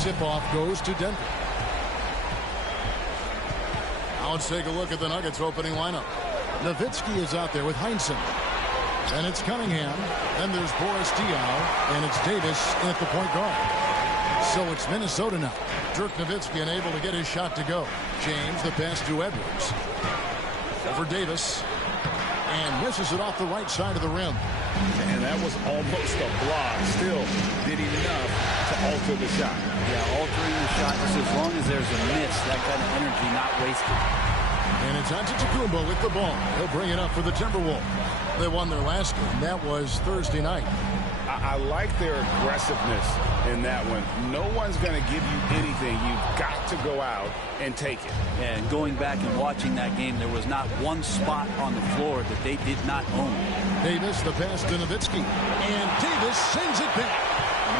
Tip-off goes to Denver. Now let's take a look at the Nuggets opening lineup. Nowitzki is out there with Heinsohn. And it's Cunningham. Then there's Boris Diaw. And it's Davis at the point guard. So it's Minnesota now. Dirk Nowitzki unable to get his shot to go. James, the pass to Edwards. Over Davis. And misses it off the right side of the rim. And that was almost a block. Still did enough to alter the shot. Yeah, altering the shot just as long as there's a miss. That kind of energy not wasted. And it's Antetokounmpo with the ball. He'll bring it up for the Timberwolves. They won their last game. That was Thursday night. I like their aggressiveness in that one. No one's going to give you anything. You've got to go out and take it. And going back and watching that game, there was not one spot on the floor that they did not own. Davis, the pass to Nowitzki. And Davis sends it back.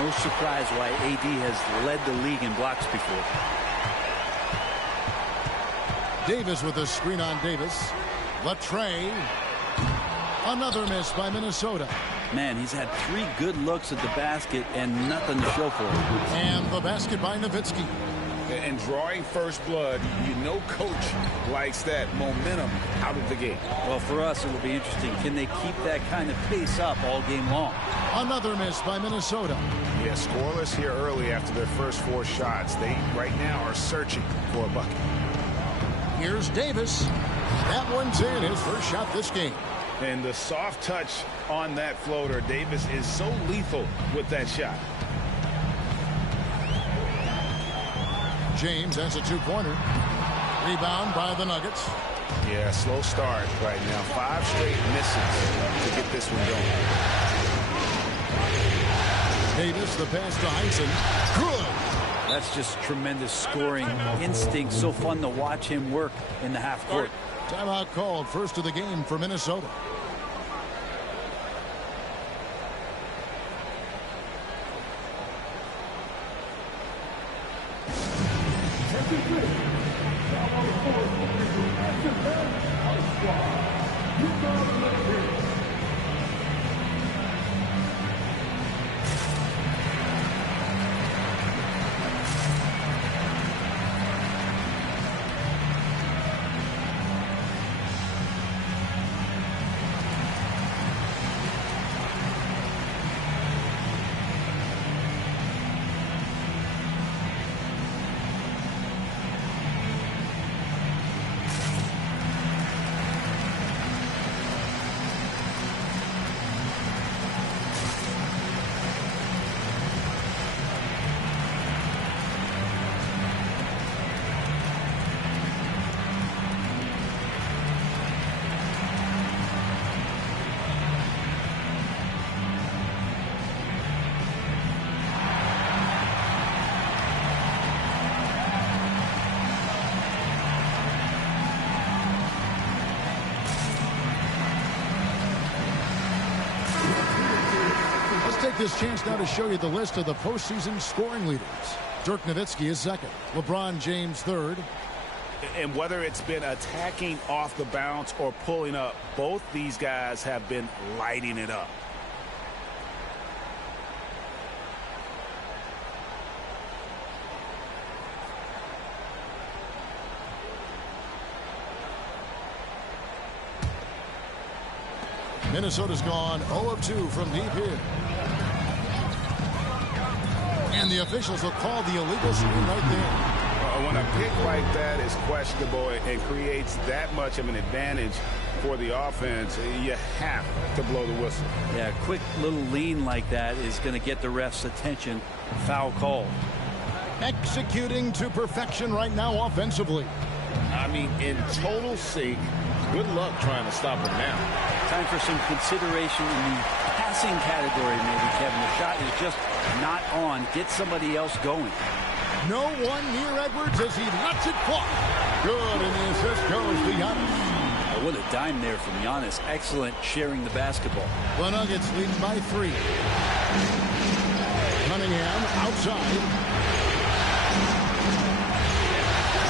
No surprise why AD has led the league in blocks before. Davis with a screen on Davis. Latre. Another miss by Minnesota. Man, he's had 3 good looks at the basket and nothing to show for it. And the basket by Nowitzki. And drawing first blood, you know coach likes that momentum out of the game. Well, for us, it will be interesting. Can they keep that kind of pace up all game long? Another miss by Minnesota. Yeah, scoreless here early after their first 4 shots. They, right now, are searching for a bucket. Here's Davis. That one's in, his first shot this game. And the soft touch on that floater, Davis is so lethal with that shot. James has a 2-pointer. Rebound by the Nuggets. Yeah, slow start right now. 5 straight misses to get this one going. Davis, the pass to Heinsohn. Good. That's just tremendous scoring instinct. So fun to watch him work in the half court. Timeout called, first of the game for Minnesota. Take this chance now to show you the list of the postseason scoring leaders. Dirk Nowitzki is second. LeBron James third. And whether it's been attacking off the bounce or pulling up, both these guys have been lighting it up. Minnesota's gone 0 of 2 from deep here. And the officials will call the illegal screen right there. When a pick like that is questionable and creates that much of an advantage for the offense, you have to blow the whistle. Yeah, a quick little lean like that is going to get the ref's attention. Foul call. Executing to perfection right now offensively. I mean, in total sync. Good luck trying to stop him now. Time for some consideration in the passing category, maybe, Kevin. The shot is just not on. Get somebody else going. No one near Edwards as he lets it fly. Good, and the assist goes to Giannis. Oh, what a dime there from Giannis. Excellent sharing the basketball. The Nuggets lead by 3. Cunningham outside.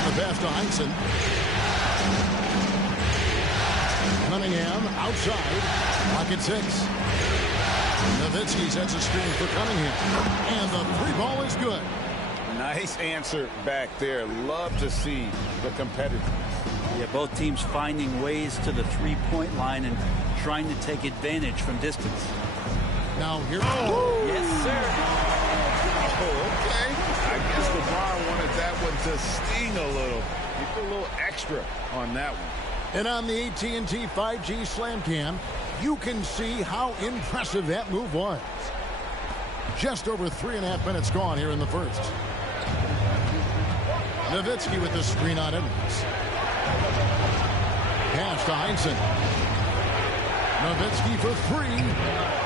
The pass to Heinsohn. Cunningham outside. Pocket 6. Nowitzki sets a screen for Cunningham. And the 3 ball is good. Nice answer back there. Love to see the competitors. Yeah, both teams finding ways to the three-point line and trying to take advantage from distance. Now here. Oh, yes, sir. Oh, okay. I guess LeBron wanted that one to sting a little. He put a little extra on that one. And on the AT&T 5G Slam Cam, you can see how impressive that move was. Just over 3.5 minutes gone here in the first. Nowitzki with the screen on Edwards. Pass to Heinsohn. Nowitzki for three.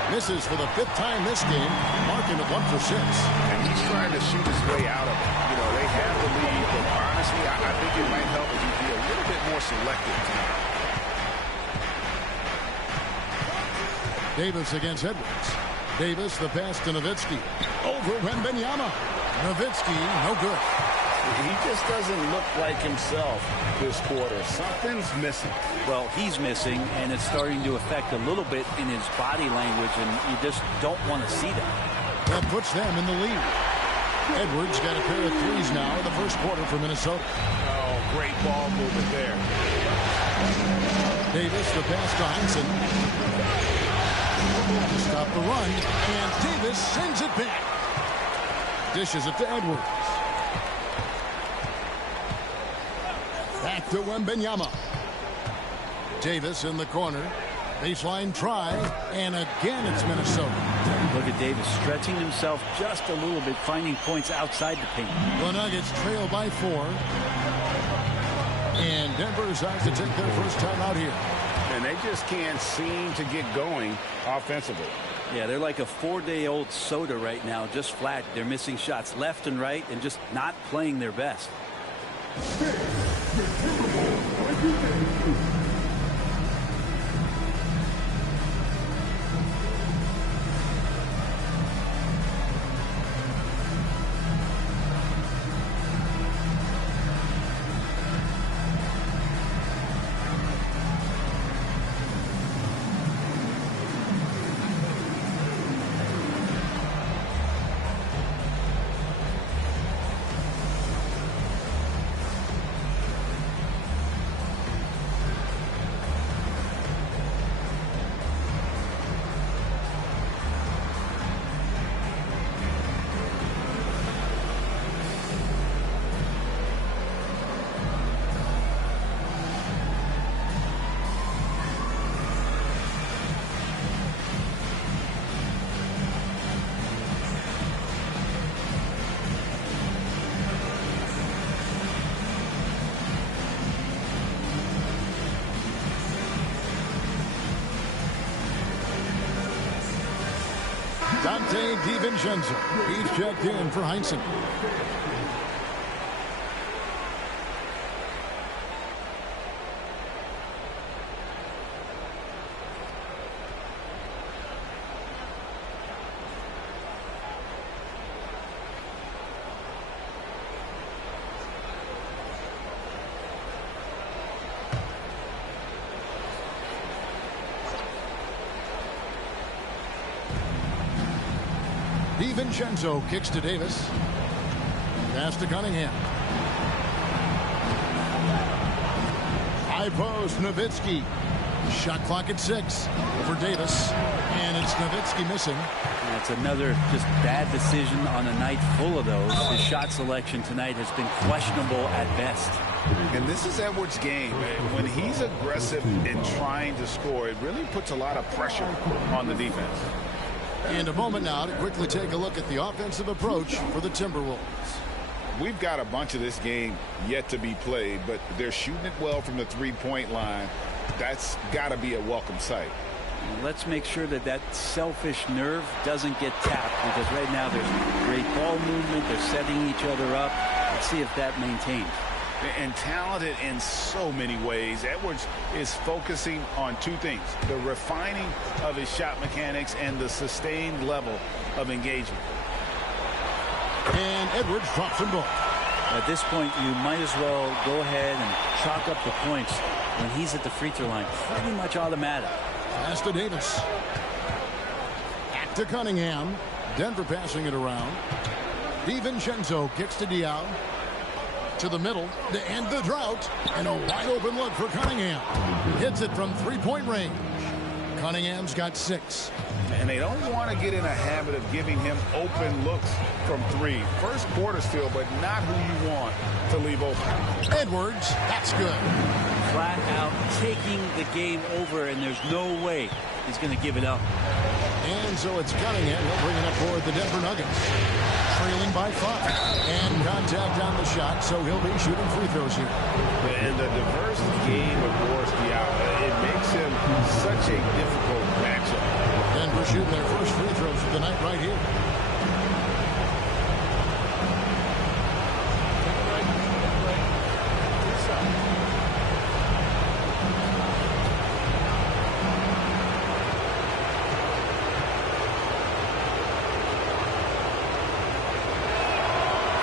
Misses for the 5th time this game, marking it 1 for 6. And he's trying to shoot his way out of it. You know, they have the lead, but honestly, I think it might help if you be a little bit more selective tonight. Davis against Edwards. Davis, the pass to Nowitzki. Over Wembanyama. Nowitzki, no good. He just doesn't look like himself this quarter. Something's missing. Well, he's missing, and it's starting to affect a little bit in his body language, and you just don't want to see that. That puts them in the lead. Edwards got a pair of threes now in the first quarter for Minnesota. Oh, great ball movement there. Davis, the pass to Heinsohn. To stop the run, and Davis sends it back. Dishes it to Edwards. Back to Wembanyama. Davis in the corner. Baseline try, and again it's Minnesota. Look at Davis stretching himself just a little bit, finding points outside the paint. The Nuggets trail by 4. And Denver decides to take their first time out here. And they just can't seem to get going offensively. Yeah, they're like a 4-day-old soda right now, just flat. They're missing shots left and right and just not playing their best. Dante DiVincenzo. He's checked in for Heinsohn. DiVincenzo kicks to Davis. Pass to Cunningham. High post, Nowitzki. Shot clock at 6 for Davis. And it's Nowitzki missing. That's another just bad decision on a night full of those. His shot selection tonight has been questionable at best. And this is Edwards' game. When he's aggressive in trying to score, it really puts a lot of pressure on the defense. And a moment now to quickly take a look at the offensive approach for the Timberwolves. We've got a bunch of this game yet to be played, but they're shooting it well from the three-point line. That's got to be a welcome sight. Let's make sure that that selfish nerve doesn't get tapped, because right now there's great ball movement. They're setting each other up. Let's see if that maintains. And talented in so many ways. Edwards is focusing on two things: the refining of his shot mechanics and the sustained level of engagement. And Edwards drops them both. At this point, you might as well go ahead and chalk up the points when he's at the free throw line. Pretty much automatic. Pass to Davis. Back to Cunningham. Denver passing it around. DiVincenzo kicks to Diao. To the middle to end the drought. And a wide open look for Cunningham. Hits it from three-point range. Cunningham's got 6. And they don't want to get in a habit of giving him open looks from 3. First quarter still, but not who you want to leave open. Edwards, that's good. Flat out taking the game over, and there's no way he's going to give it up. And so it's Cunningham. He'll bring it up toward the Denver Nuggets. Trailing by 5. And contact on the shot, so he'll be shooting free throws here. And the diverse game of Boris Diaw, it makes him such a difficult matchup. Denver shooting their first free throws of the night right here.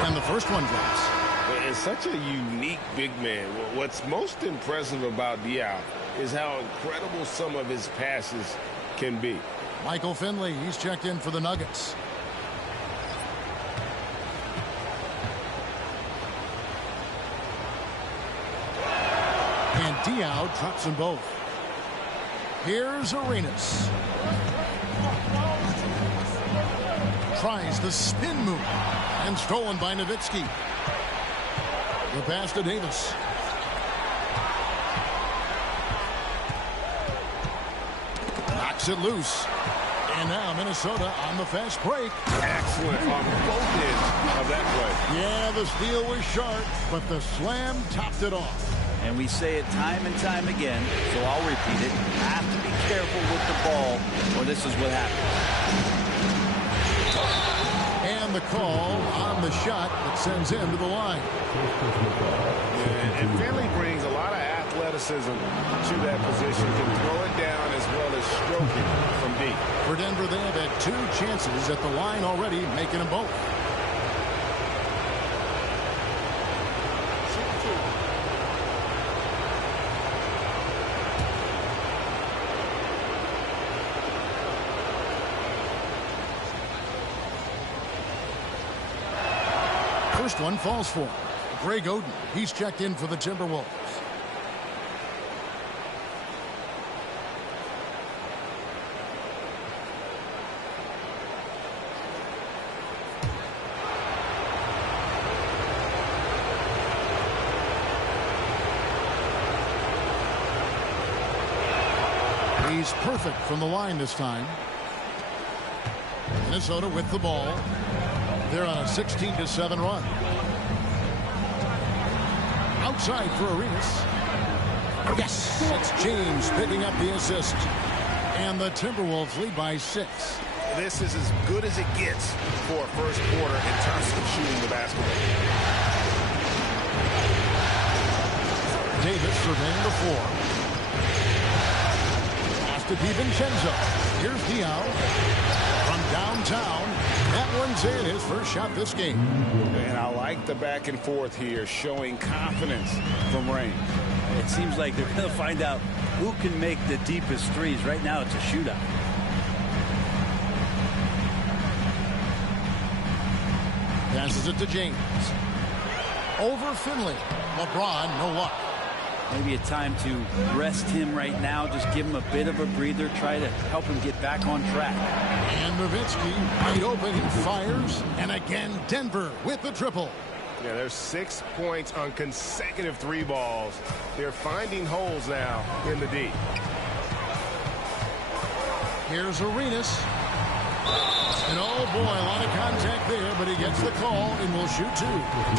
And the first one drops. It's such a unique big man. What's most impressive about Diaw is how incredible some of his passes can be. Michael Finley, he's checked in for the Nuggets. And Diaw drops them both. Here's Arenas. Tries the spin move. And stolen by Nowitzki. The pass to Davis. Knocks it loose. And now Minnesota on the fast break. Excellent on both ends of that play. Yeah, the steal was sharp, but the slam topped it off. And we say it time and time again, so I'll repeat it. Have to be careful with the ball, or this is what happens. And the call on the shot that sends him to the line. And Finley brings a lot of athleticism to that position. Can throw it down as well as stroke it from deep. For Denver, they have had 2 chances at the line already, making them both. First one falls for him. Greg Oden. He's checked in for the Timberwolves. He's perfect from the line this time. Minnesota with the ball. They're on a 16-7 run. Outside for Arenas. Yes, it's James picking up the assist. And the Timberwolves lead by 6. This is as good as it gets for a first quarter in terms of shooting the basketball. Davis surveying the floor. Pass to DiVincenzo. Here's Diaw. From downtown. That one's in, his first shot this game. And I like the back and forth here, showing confidence from range. It seems like they're going to find out who can make the deepest threes. Right now it's a shootout. Passes it to James. Over Finley. LeBron, no luck. Maybe a time to rest him right now. Just give him a bit of a breather. Try to help him get back on track. And Nowitzki, wide open, he fires. And again, Denver with the triple. Yeah, there's 6 points on consecutive 3 balls. They're finding holes now in the D. Here's Arenas. And oh boy, a lot of contact there, but he gets the call and will shoot 2.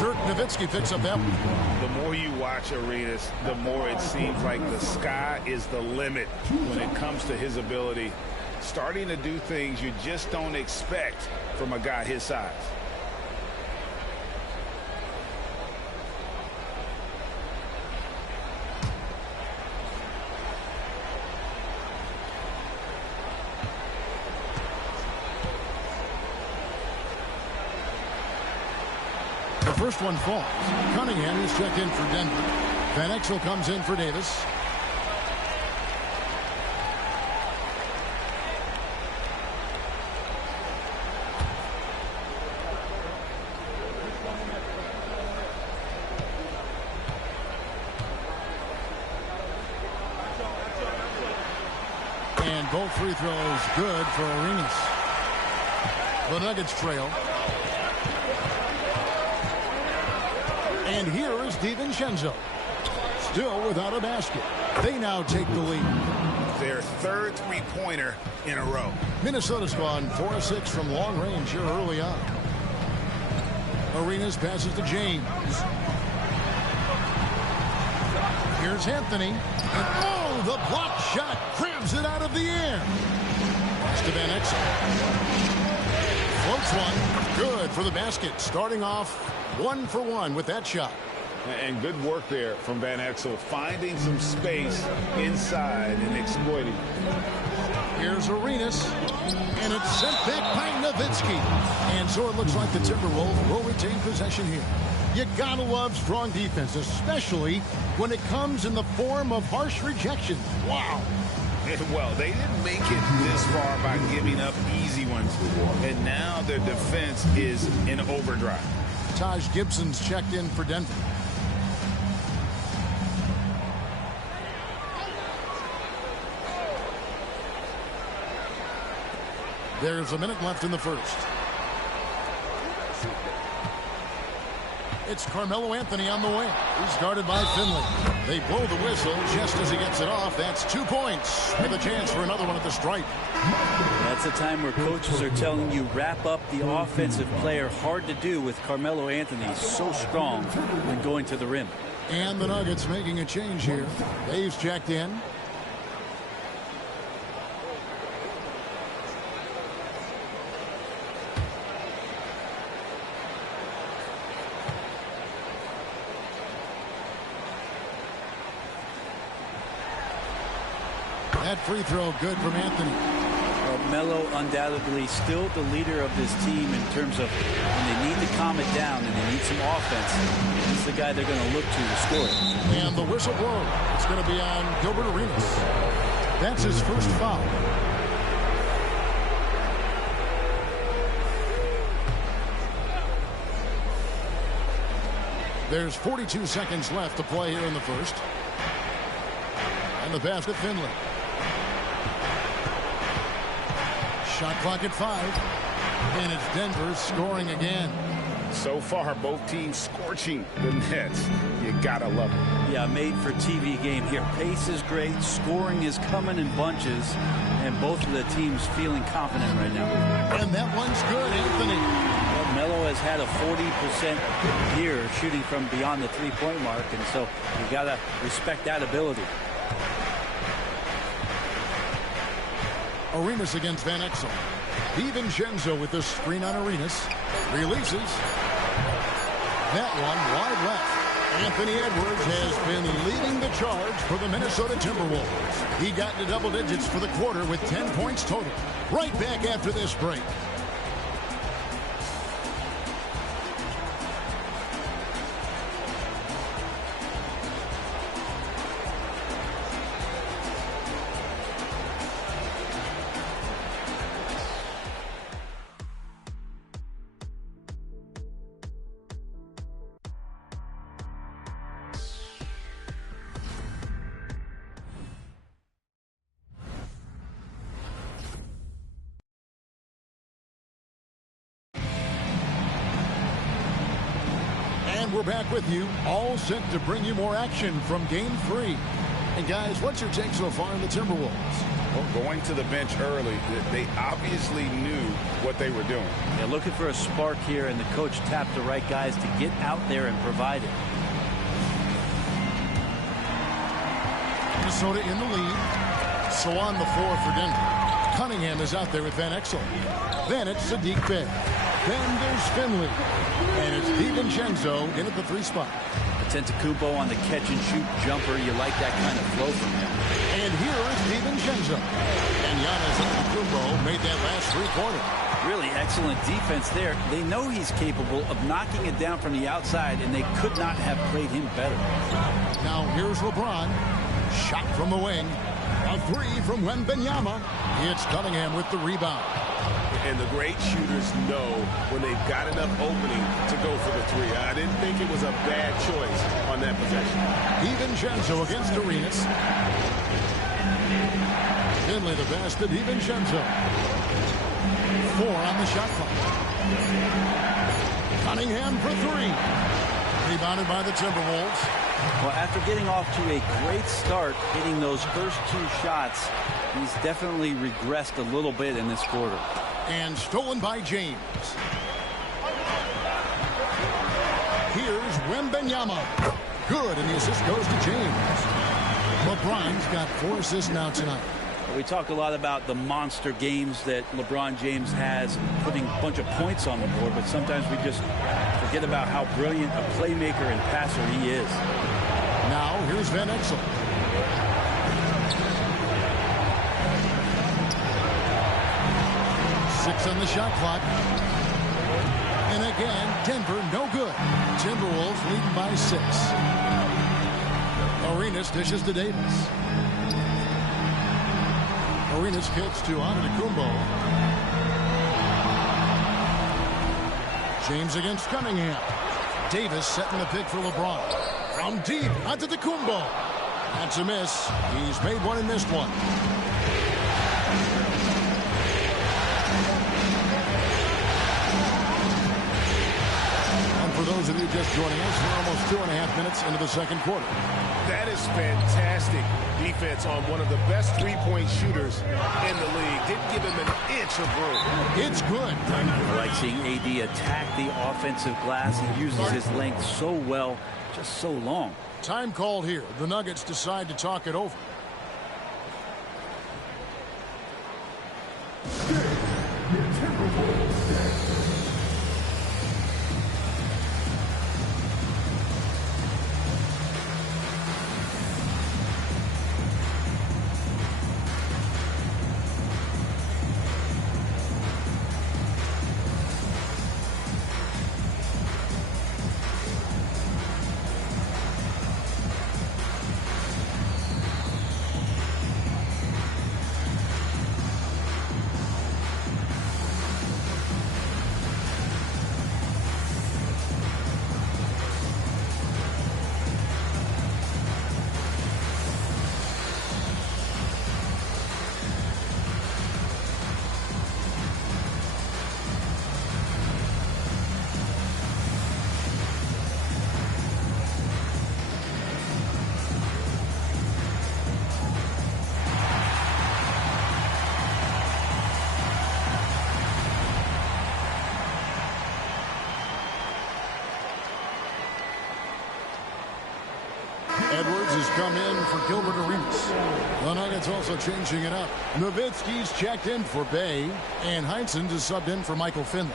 Dirk Nowitzki picks up that one. The more you watch Arenas, the more it seems like the sky is the limit when it comes to his ability. Starting to do things you just don't expect from a guy his size. The first one falls. Cunningham is checked in for Denver. Van Exel comes in for Davis. Both free throws good for Arenas. The Nuggets trail. And here is DiVincenzo. Still without a basket. They now take the lead. Their third three-pointer in a row. Minnesota's gone 4-6 from long range here early on. Arenas passes to James. Here's Anthony. And oh, the block shot grabs it out of the air. Pass to Van Exel. Floats one. Good for the basket. Starting off 1 for 1 with that shot. And good work there from Van Exel, finding some space inside and exploiting. Here's Arenas, and it's sent back by Nowitzki. And so it looks like the Timberwolves will retain possession here. You gotta love strong defense, especially when it comes in the form of harsh rejection. Wow. Well, they didn't make it this far by giving up easy ones. And now their defense is in overdrive. Taj Gibson's checked in for Denver. There's a minute left in the first. It's Carmelo Anthony on the wing. He's guarded by Finley. They blow the whistle just as he gets it off. That's 2 points with a chance for another one at the stripe. That's a time where coaches are telling you wrap up the offensive player. Hard to do with Carmelo Anthony. He's so strong when going to the rim. And the Nuggets making a change here. Dave's checked in. That free throw good from Anthony. Melo undoubtedly still the leader of this team in terms of when they need to calm it down and they need some offense. He's the guy they're going to look to score it. And the whistle blows. It's going to be on Gilbert Arenas. That's his first foul. There's 42 seconds left to play here in the first. And the pass to Finley. Shot clock at 5. And it's Denver scoring again. So far, both teams scorching the Nets. You gotta love it. Yeah, made for TV game here. Pace is great. Scoring is coming in bunches. And both of the teams feeling confident right now. And that one's good, Anthony. Well, Melo has had a 40% year shooting from beyond the three-point mark. And so you gotta respect that ability. Arenas against Van Exel. DiVincenzo with the screen on Arenas. Releases. That one wide left. Anthony Edwards has been leading the charge for the Minnesota Timberwolves. He got into double digits for the quarter with 10 points total. Right back after this break. We're back with you, all set to bring you more action from Game 3. And guys, what's your take so far on the Timberwolves? Well, going to the bench early, they obviously knew what they were doing. They're looking for a spark here, and the coach tapped the right guys to get out there and provide it. Minnesota in the lead. So on the floor for Denver. Cunningham is out there with Van Exel. Then it's Saddiq Bey. Then there's Finley. And it's DiVincenzo in at the 3 spot. Antetokounmpo on the catch-and-shoot jumper. You like that kind of flow from him. And here is DiVincenzo. And Giannis Antetokounmpo made that last 3-pointer. Really excellent defense there. They know he's capable of knocking it down from the outside, and they could not have played him better. Now here's LeBron. Shot from the wing. A 3 from Wembanyama. It's Cunningham with the rebound. And the great shooters know when they've got enough opening to go for the 3. I didn't think it was a bad choice on that possession. DiVincenzo against Arenas. Finley the pass to DiVincenzo. 4 on the shot clock. Cunningham for 3. Rebounded by the Timberwolves. Well, after getting off to a great start, hitting those first 2 shots, he's definitely regressed a little bit in this quarter. And stolen by James. Here's Wembanyama. Good, and the assist goes to James. LeBron's got 4 assists now tonight. We talk a lot about the monster games that LeBron James has, putting a bunch of points on the board, but sometimes we just forget about how brilliant a playmaker and passer he is. Now, here's Van Exel. Six on the shot clock. And again, Denver no good. Timberwolves leading by 6. Arenas dishes to Davis. Arenas kicks to Antetokounmpo. James against Cunningham. Davis setting the pick for LeBron. From deep, Antetokounmpo. That's a miss. He's made one and missed one. And for those of you just joining us, we're almost 2.5 minutes into the second quarter. That is fantastic defense on one of the best three-point shooters in the league. Didn't give him an inch of room. It's good. I like seeing AD attack the offensive glass. He uses his length so well, just so long. Time called here. The Nuggets decide to talk it over. Edwards has come in for Gilbert Arenas. The Nuggets also changing it up. Nowitzki's checked in for Bay, and Heinsohn is subbed in for Michael Finley.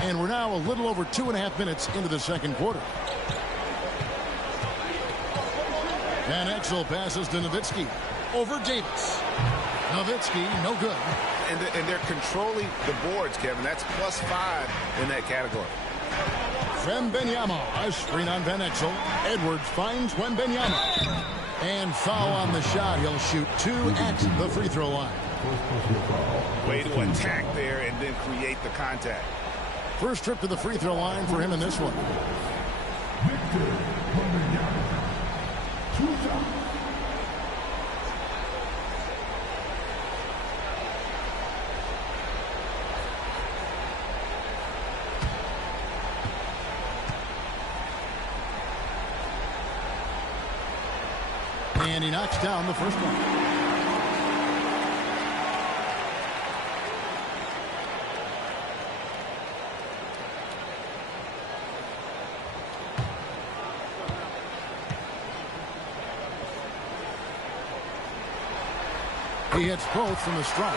And we're now a little over 2.5 minutes into the second quarter. Van Exel passes to Nowitzki. Over Davis. Nowitzki, no good. And they're controlling the boards, Kevin. That's +5 in that category. Wembanyama, a screen on Van Exel. Edwards finds Wembanyama. And foul on the shot. He'll shoot 2 at the free throw line. Way to attack there and then create the contact. First trip to the free throw line for him in this one. And he knocks down the first one. He hits both from the strike.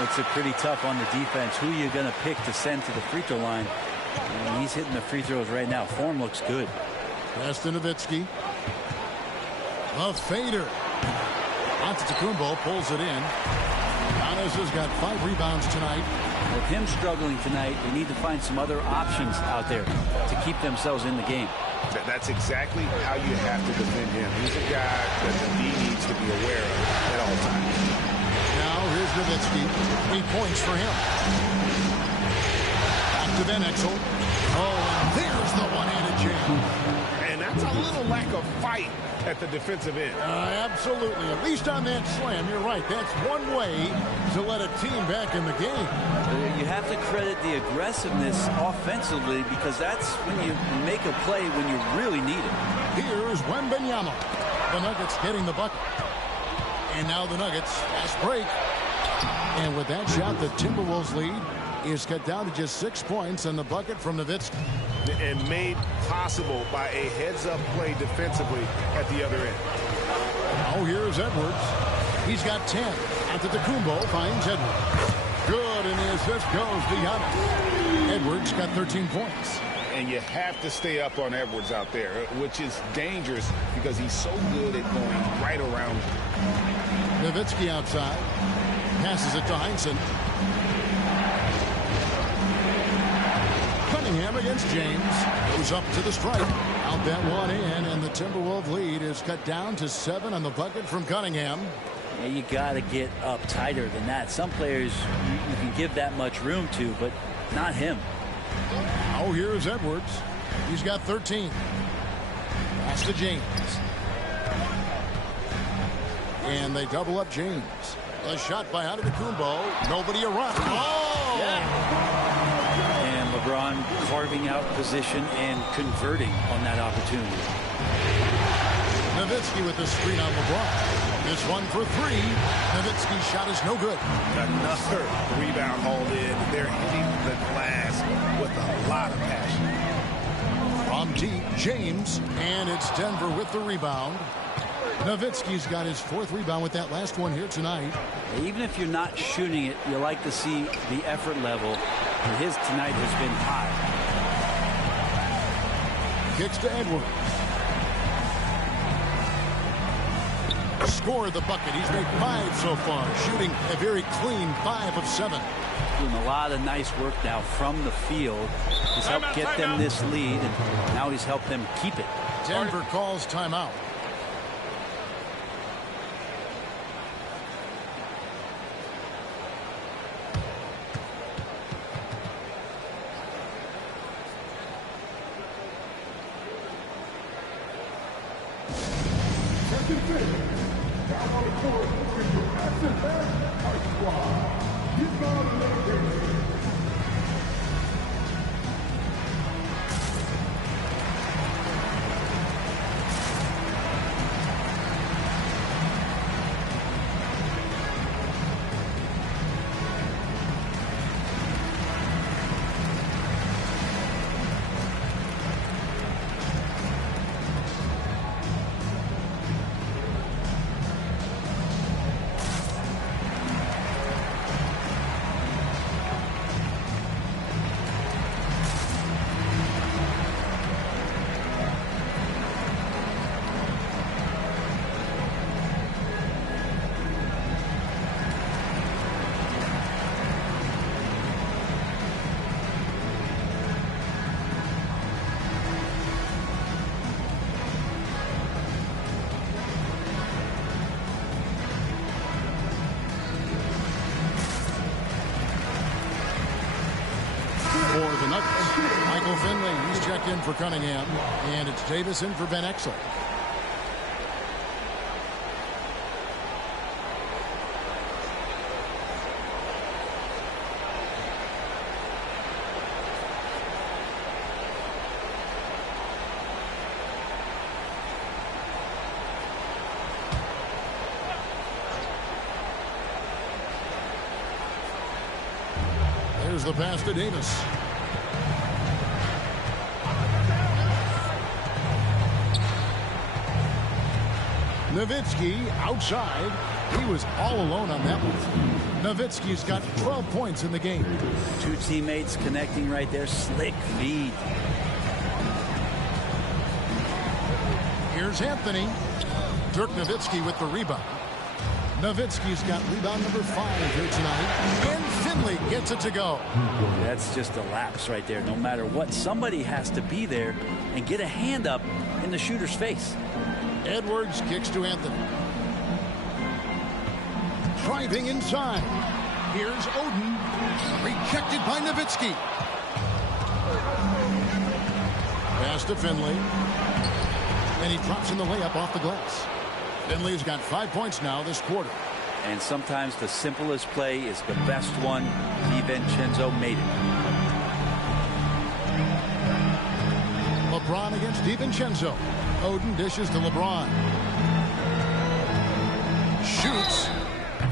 Makes it pretty tough on the defense. Who are you going to pick to send to the free throw line? And he's hitting the free throws right now. Form looks good. Pass to Nowitzki. A fader. Antetokounmpo pulls it in. Giannis has got 5 rebounds tonight. With him struggling tonight, they need to find some other options out there to keep themselves in the game. That's exactly how you have to defend him. He's a guy that the D needs to be aware of at all times. Now here's Nowitzki. 3 points for him. Back to Van Exel. Oh, and there's the one-handed jam. And that's a little lack of fight at the defensive end. Absolutely. At least on that slam, you're right. That's one way to let a team back in the game. You have to credit the aggressiveness offensively because that's when you make a play when you really need it. Here's Wembanyama. The Nuggets getting the bucket. And now the Nuggets fast break. And with that shot, the Timberwolves lead is cut down to just 6 points and the bucket from Nowitzki. And made possible by a heads-up play defensively at the other end. Oh, here's Edwards. He's got 10. Antetokounmpo finds Edwards. Good, and the assist goes to Giannis. Edwards got 13 points. And you have to stay up on Edwards out there, which is dangerous because he's so good at going right around. Nowitzki outside. Passes it to Heinsohn. Cunningham against James. Goes up to the stripe. Out that one in, and the Timberwolves lead is cut down to 7 on the bucket from Cunningham. Yeah, you got to get up tighter than that. Some players you can give that much room to, but not him. Oh, here's Edwards. He's got 13. Pass to James. And they double up James. A shot by Antetokounmpo. Nobody around. Oh! Yeah. And LeBron carving out position and converting on that opportunity. Nowitzki with the screen on LeBron. This one for 3. Nowitzki's shot is no good. Another rebound hauled in. They're hitting the glass with a lot of passion. From deep, James. And it's Denver with the rebound. Nowitzki's got his 4th rebound with that last one here tonight. Even if you're not shooting it, you like to see the effort level. And his tonight has been high. Kicks to Edwards. Scored the bucket. He's made 5 so far, shooting a very clean 5 of 7. Doing a lot of nice work now from the field. He's helped get them this lead, and now he's helped them keep it. Denver calls timeout. For the Nuggets, Michael Finley, he's checked in for Cunningham, and it's Davis in for Van Exel. There's the pass to Davis. Nowitzki outside. He was all alone on that one. Nowitzki's got 12 points in the game. 2 teammates connecting right there. Slick feed. Here's Anthony. Dirk Nowitzki with the rebound. Nowitzki's got rebound number 5 here tonight. And Finley gets it to go. That's just a lapse right there. No matter what, somebody has to be there and get a hand up in the shooter's face. Edwards kicks to Anthony. Driving inside. Here's Oden. Rejected by Nowitzki. Pass to Finley. And he drops in the layup off the glass. Finley's got 5 points now this quarter. And sometimes the simplest play is the best one. DiVincenzo made it. LeBron against DiVincenzo. Oden dishes to LeBron. Shoots.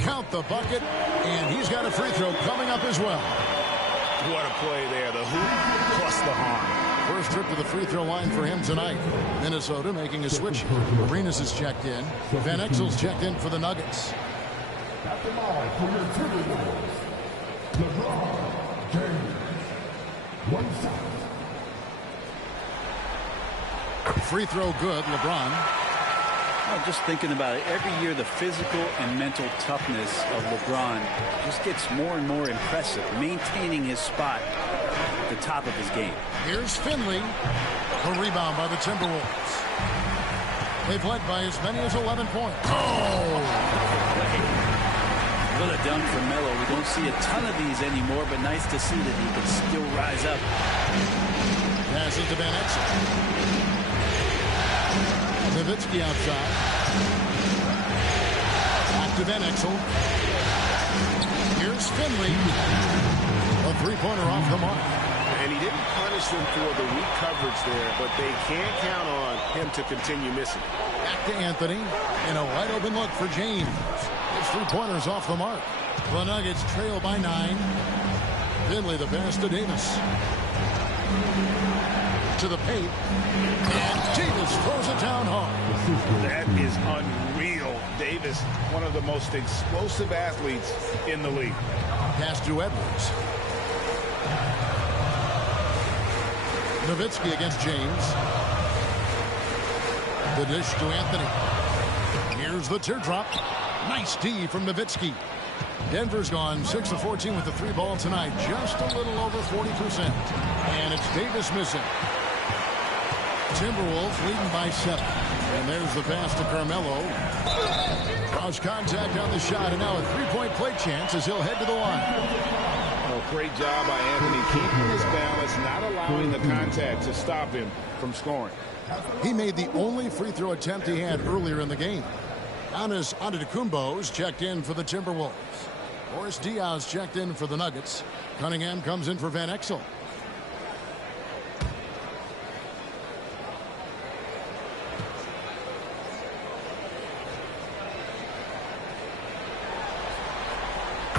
Count the bucket. And he's got a free throw coming up as well. What a play there. The hoop plus the harm. First trip to the free throw line for him tonight. Minnesota making a switch. Arenas is checked in. Van Exel's checked in for the Nuggets. At the line for your Timberwolves, LeBron James. 1 shot. Free throw good, LeBron. Oh, just thinking about it, every year the physical and mental toughness of LeBron just gets more and more impressive, maintaining his spot at the top of his game. Here's Finley. A rebound by the Timberwolves. They've led by as many as 11 points. Oh! What a dunk from Melo. We don't see a ton of these anymore, but nice to see that he can still rise up. Passes to Van Exel. Nowitzki outside. Back to Van Exel. Here's Finley. A three-pointer off the mark. And he didn't punish them for the weak coverage there, but they can't count on him to continue missing. Back to Anthony. And a wide open look for James. His three-pointers off the mark. The Nuggets trail by 9. Finley the pass to Davis. To the paint. And Davis throws it down hard. That is unreal. Davis, one of the most explosive athletes in the league. Pass to Edwards. Nowitzki against James. The dish to Anthony. Here's the teardrop. Nice D from Nowitzki. Denver's gone 6 of 14 with the 3-ball tonight. Just a little over 40%. And it's Davis missing. Timberwolves leading by 7. And there's the pass to Carmelo. Cross contact on the shot, and now a three-point play chance as he'll head to the line. Oh, great job by Anthony keeping his balance, not allowing the contact to stop him from scoring. He made the only free throw attempt he had earlier in the game. Giannis Antetokounmpo's checked in for the Timberwolves. Boris Diaz checked in for the Nuggets. Cunningham comes in for Van Exel.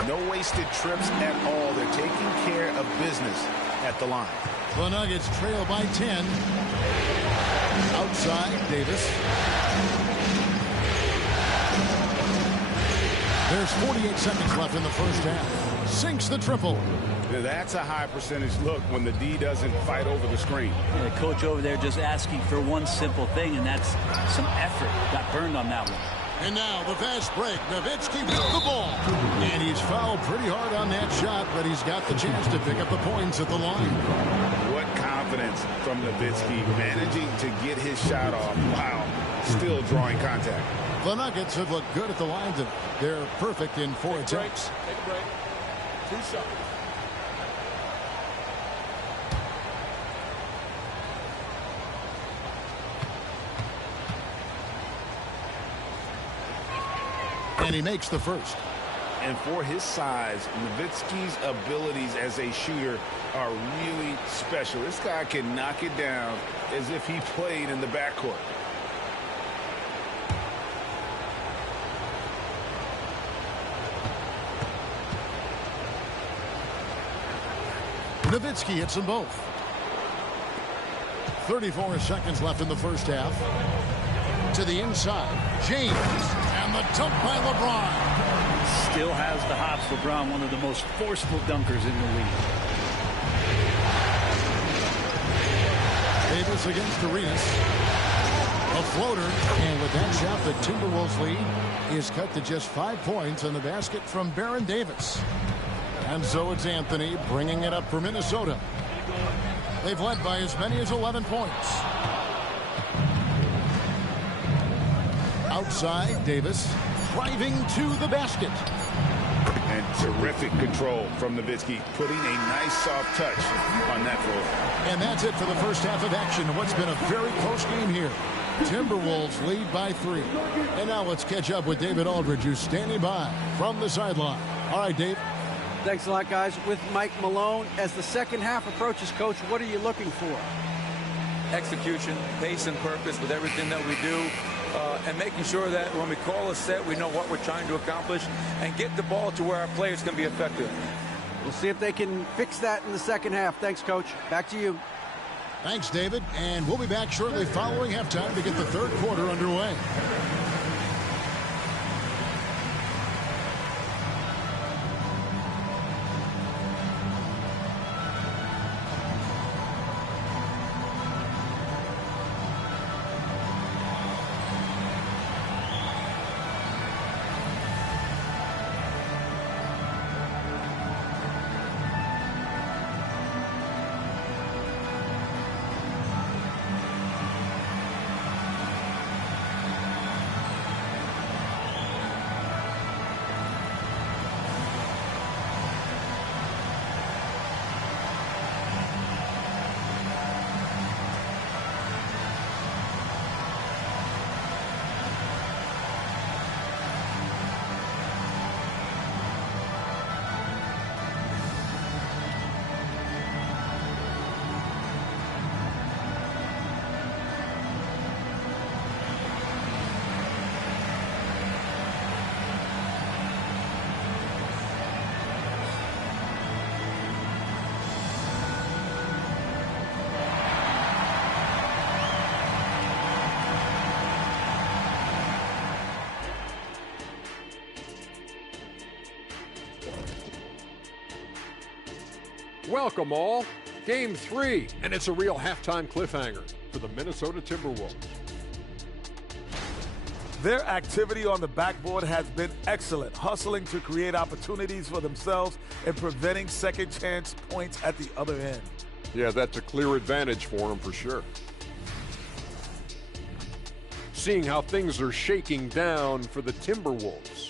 No wasted trips at all. They're taking care of business at the line. The Nuggets trail by 10. Outside, Davis. There's 48 seconds left in the first half. Sinks the triple. That's a high percentage look when the D doesn't fight over the screen. Yeah, the coach over there just asking for one simple thing, and that's some effort. Got burned on that one. And now the fast break. Nowitzki with the ball. And he's fouled pretty hard on that shot, but he's got the chance to pick up the points at the line. What confidence from Nowitzki, managing to get his shot off. Wow, still drawing contact. The Nuggets have looked good at the line today. They're perfect in 4 attempts. Take a break. 2 shots. And he makes the first. And for his size, Nowitzki's abilities as a shooter are really special. This guy can knock it down as if he played in the backcourt. Nowitzki hits them both. 34 seconds left in the first half. To the inside. James. And the dunk by LeBron. Still has the hops. LeBron, one of the most forceful dunkers in the league. Davis against Arenas. A floater, and with that shot, the Timberwolves lead is cut to just 5 points on the basket from Baron Davis. And so it's Anthony bringing it up for Minnesota. They've led by as many as 11 points. Outside, Davis driving to the basket. And terrific control from Nowitzki, putting a nice soft touch on that floor. And that's it for the first half of action in what's been a very close game here. Timberwolves lead by 3. And now let's catch up with David Aldridge, who's standing by from the sideline. All right, Dave. Thanks a lot, guys. With Mike Malone, as the second half approaches, Coach, what are you looking for? Execution, pace, and purpose with everything that we do. And making sure that when we call a set, we know what we're trying to accomplish and get the ball to where our players can be effective. We'll see if they can fix that in the second half. Thanks, Coach. Back to you. Thanks, David. And we'll be back shortly following halftime to get the third quarter underway. Welcome all. Game 3, and it's a real halftime cliffhanger for the Minnesota Timberwolves. Their activity on the backboard has been excellent, hustling to create opportunities for themselves and preventing second chance points at the other end. Yeah, that's a clear advantage for them for sure. Seeing how things are shaking down for the Timberwolves.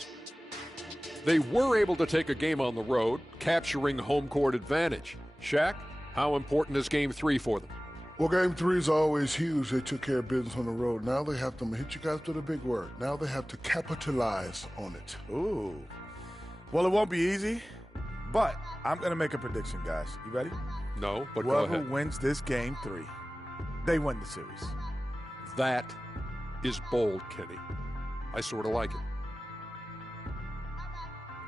They were able to take a game on the road, capturing home court advantage. Shaq, how important is Game 3 for them? Well, Game 3 is always huge. They took care of business on the road. Now they have to hit you guys with a big word. Now they have to capitalize on it. Ooh. Well, it won't be easy, but I'm going to make a prediction, guys. You ready? No, but go Whoever ahead. wins this Game 3, they win the series. That is bold, Kenny. I sort of like it.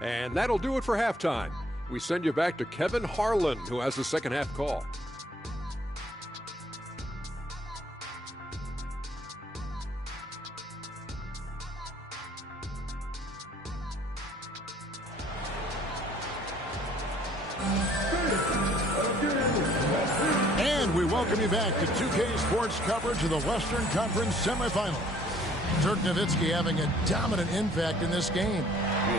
And that'll do it for halftime. We send you back to Kevin Harlan, who has the second half call. And we welcome you back to 2K Sports coverage of the Western Conference semifinal. Dirk Nowitzki having a dominant impact in this game.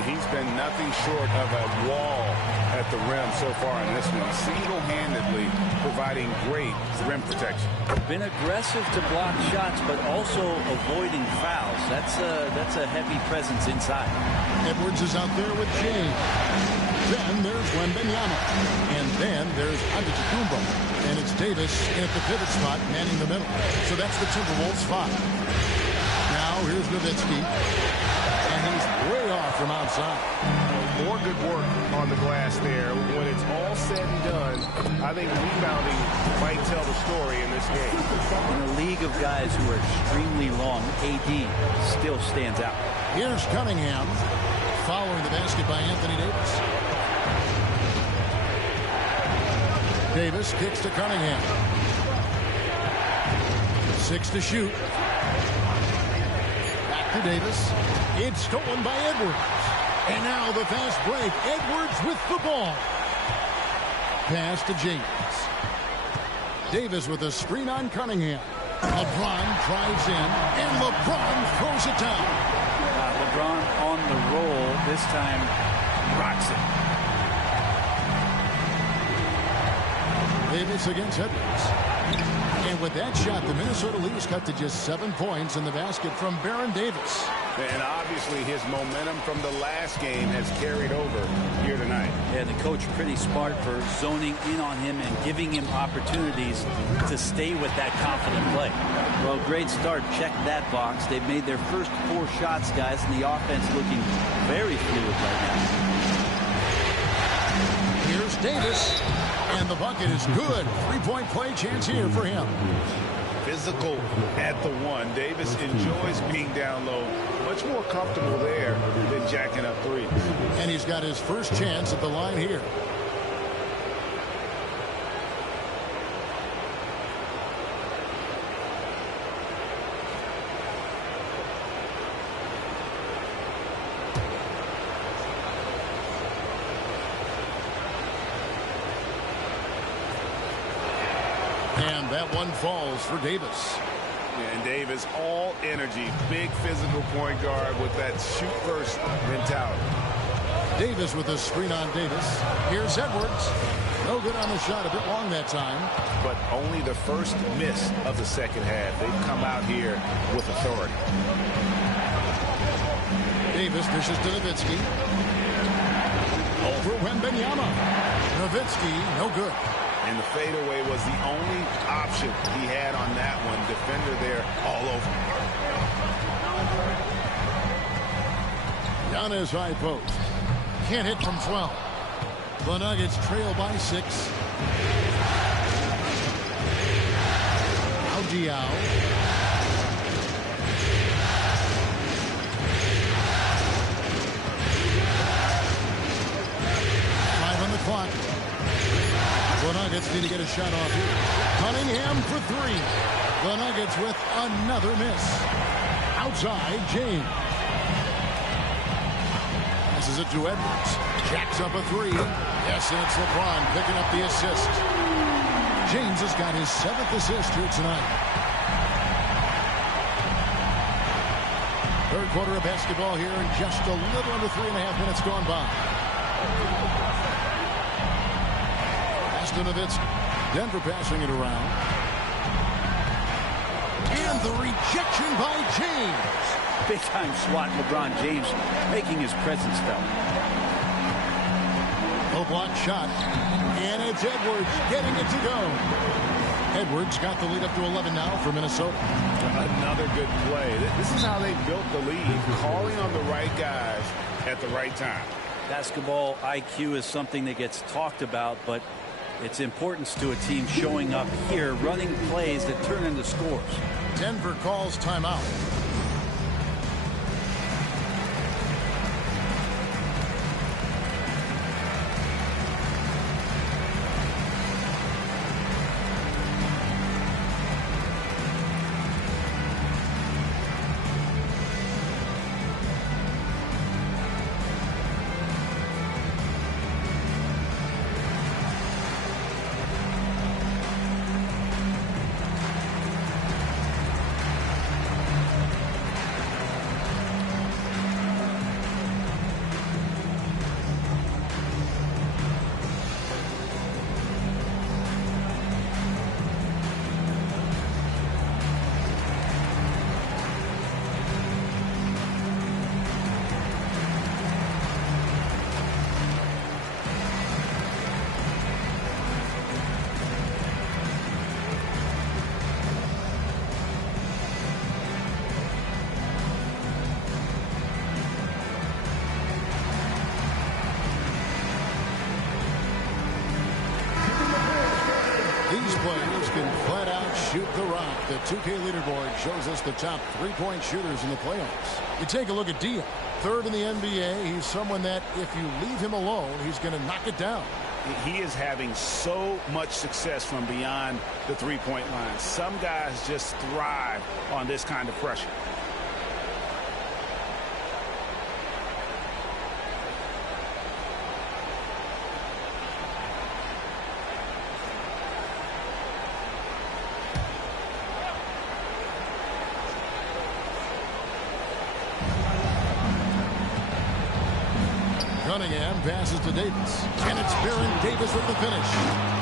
He's been nothing short of a wall at the rim so far in this one, single-handedly providing great rim protection. Been aggressive to block shots, but also avoiding fouls. That's a heavy presence inside. Edwards is out there with James. Then there's Wembanyama. And then there's Antetokounmpo. And it's Davis at the pivot spot, manning the middle. So that's the Timberwolves 5. Now here's Nowitzki. And he's way off from outside. More good work on the glass there. When it's all said and done, I think rebounding might tell the story in this game. In a league of guys who are extremely long, AD still stands out. Here's Cunningham following the basket by Anthony Davis. Davis kicks to Cunningham. 6 to shoot. Back to Davis. It's stolen by Edwards. And now the fast break. Edwards with the ball. Pass to James. Davis with a screen on Cunningham. LeBron drives in, and LeBron throws it down. LeBron on the roll. This time rocks it. Davis against Edwards. And with that shot, the Minnesota Leafs cut to just 7 points in the basket from Baron Davis. And obviously his momentum from the last game has carried over here tonight. Yeah, the coach pretty smart for zoning in on him and giving him opportunities to stay with that confident play. Well, great start. Check that box. They've made their first 4 shots, guys, and the offense looking very fluid right now. Here's Davis, and the bucket is good. 3-point play chance here for him. Physical at the one. Davis enjoys being down low. Much more comfortable there than jacking up threes. And he's got his first chance at the line here. And that one falls for Davis. And Davis, all energy, big physical point guard with that shoot-first mentality. Davis with a screen on Davis. Here's Edwards. No good on the shot, a bit long that time. But only the first miss of the second half. They've come out here with authority. Davis dishes to Nowitzki. Over Wembanyama. Nowitzki, no good. And the fadeaway was the only option he had on that one. Defender there all over. Giannis high post. Can't hit from 12. The Nuggets trail by 6. Now Diaw. 5 on the clock. The Nuggets need to get a shot off here. Cunningham for 3. The Nuggets with another miss. Outside, James. Passes it to Edwards. Jacks up a 3. Yes, and it's LeBron picking up the assist. James has got his 7th assist here tonight. Third quarter of basketball here, and just a little under 3.5 minutes gone by. Denver passing it around. And the rejection by James. Big time swat, LeBron James making his presence felt. No block shot. And it's Edwards getting it to go. Edwards got the lead up to 11 now for Minnesota. Another good play. This is how they built the lead. Calling on the right guys at the right time. Basketball IQ is something that gets talked about, but its importance to a team showing up here, running plays that turn into scores. Denver calls timeout. These players can flat out shoot the rock. The 2K leaderboard shows us the top 3-point shooters in the playoffs. You take a look at Diaw, 3rd in the NBA. He's someone that if you leave him alone, he's going to knock it down. He is having so much success from beyond the 3-point line. Some guys just thrive on this kind of pressure. Cunningham passes to Davis. And it's Baron Davis with the finish.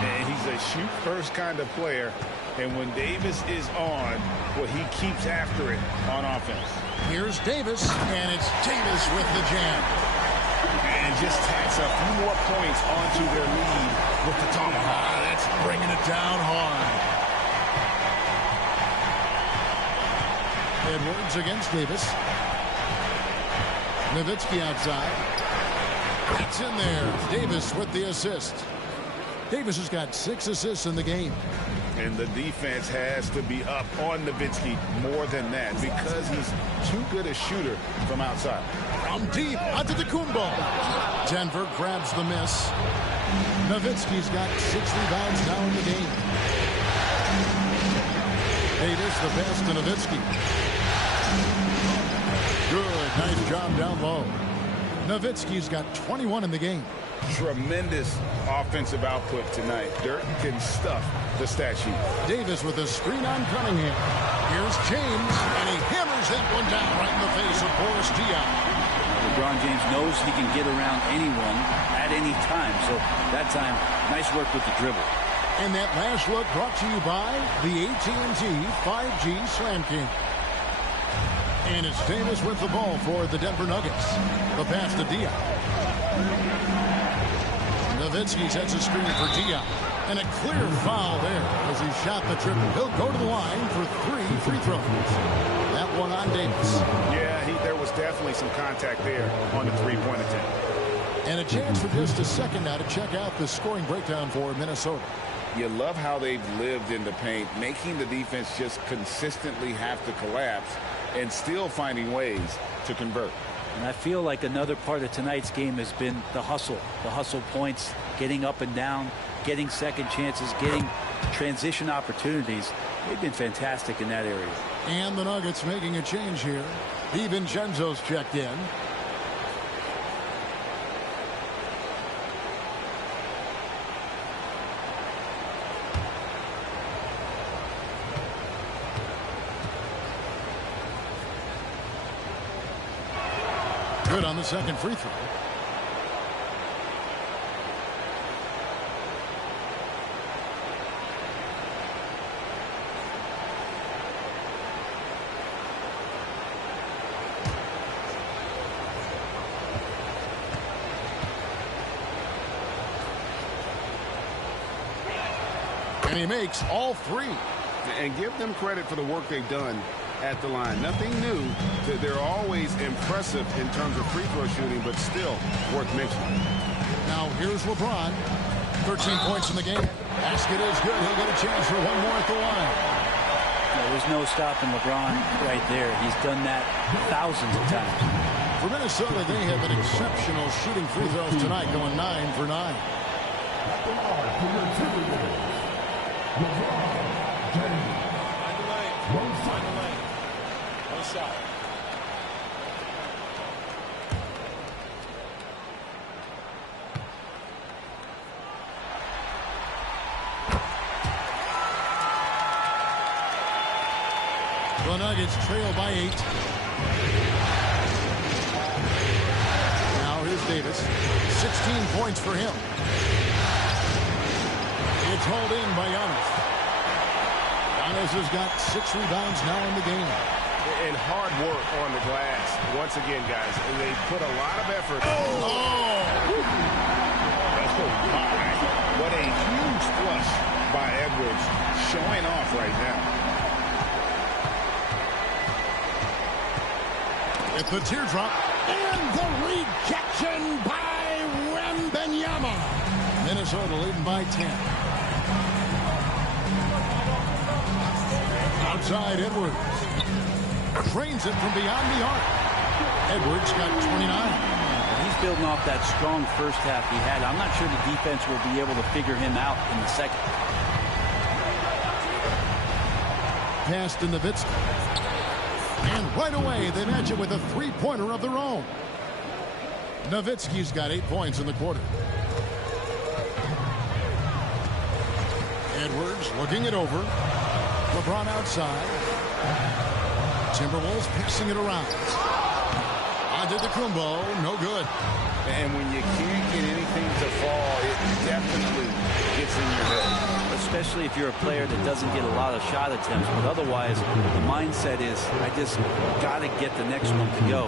And he's a shoot-first kind of player. And when Davis is on, well, he keeps after it on offense. Here's Davis, and it's Davis with the jam. And just tacks a few more points onto their lead with the tomahawk. That's bringing it down hard. Edwards against Davis. Nowitzki outside. It's in there. Davis with the assist. Davis has got 6 assists in the game. And the defense has to be up on Nowitzki more than that because he's too good a shooter from outside. From deep, Antetokounmpo. Denver grabs the miss. Nowitzki's got 6 rebounds now in the game. Davis, the pass to Nowitzki. Good, nice job down low. Nowitzki's got 21 in the game. Tremendous offensive output tonight. Dirk can stuff the stat sheet. Davis with a screen on Cunningham. Here's James, and he hammers that one down right in the face of Boris Diaw. LeBron James knows he can get around anyone at any time. So that time, nice work with the dribble. And that last look brought to you by the AT&T 5G Slam King. And it's Davis with the ball for the Denver Nuggets. The pass to Diaw. Nowitzki sets a screen for Diaw. And a clear foul there as he shot the triple. He'll go to the line for 3 free throws. That one on Davis. Yeah, there was definitely some contact there on the three-point attempt. And a chance for just a second now to check out the scoring breakdown for Minnesota. You love how they've lived in the paint, making the defense just consistently have to collapse and still finding ways to convert. And I feel like another part of tonight's game has been the hustle points, getting up and down, getting second chances, getting transition opportunities. They've been fantastic in that area. And the Nuggets making a change here. DiVincenzo's checked in. Good on the second free throw. And he makes all 3. And give them credit for the work they've done at the line. Nothing new. They're always impressive in terms of free throw shooting, but still worth mentioning. Now here's LeBron. 13 points in the game. Basket is good. He'll get a chance for one more at the line. There's no stopping LeBron right there. He's done that thousands of times. For Minnesota, they have been exceptional shooting free throws tonight, going 9 for 9. The Nuggets trail by 8. Now here's Davis. 16 points for him. It's hauled in by Giannis. Giannis has got 6 rebounds now in the game. And hard work on the glass. Once again, guys, and they put a lot of effort. Oh, my. What a huge flush by Edwards, showing off right now. With the teardrop and the rejection by Wembanyama. Minnesota leading by 10. Outside Edwards. Trains it from beyond the arc. Edwards got 29. He's building off that strong first half he had. I'm not sure the defense will be able to figure him out in the second. Pass to Nowitzki. And right away, they match it with a three-pointer of their own. Nowitzki's got 8 points in the quarter. Edwards looking it over. LeBron outside. Timberwolves passing it around. Antetokounmpo, no good. And when you can't get anything to fall, it definitely gets in your head. Especially if you're a player that doesn't get a lot of shot attempts. But otherwise, the mindset is, I just got to get the next one to go.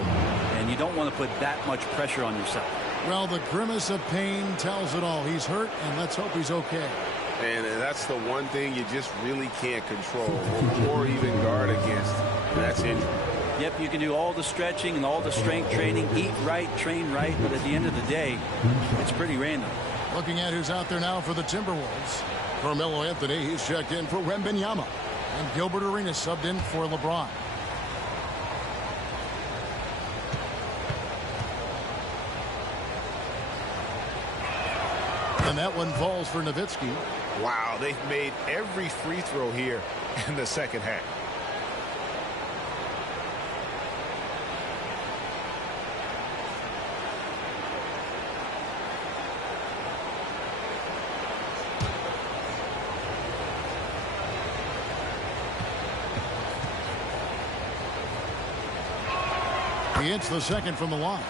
And you don't want to put that much pressure on yourself. Well, the grimace of pain tells it all. He's hurt, and let's hope he's okay. And that's the one thing you just really can't control or even guard against. And that's injury. Yep, you can do all the stretching and all the strength training, eat right, train right, but at the end of the day, it's pretty random. Looking at who's out there now for the Timberwolves. Carmelo Anthony, he's checked in for Wembanyama. And Gilbert Arenas subbed in for LeBron. And that one falls for Nowitzki. Wow, they've made every free throw here in the second half. He hits the second from the line.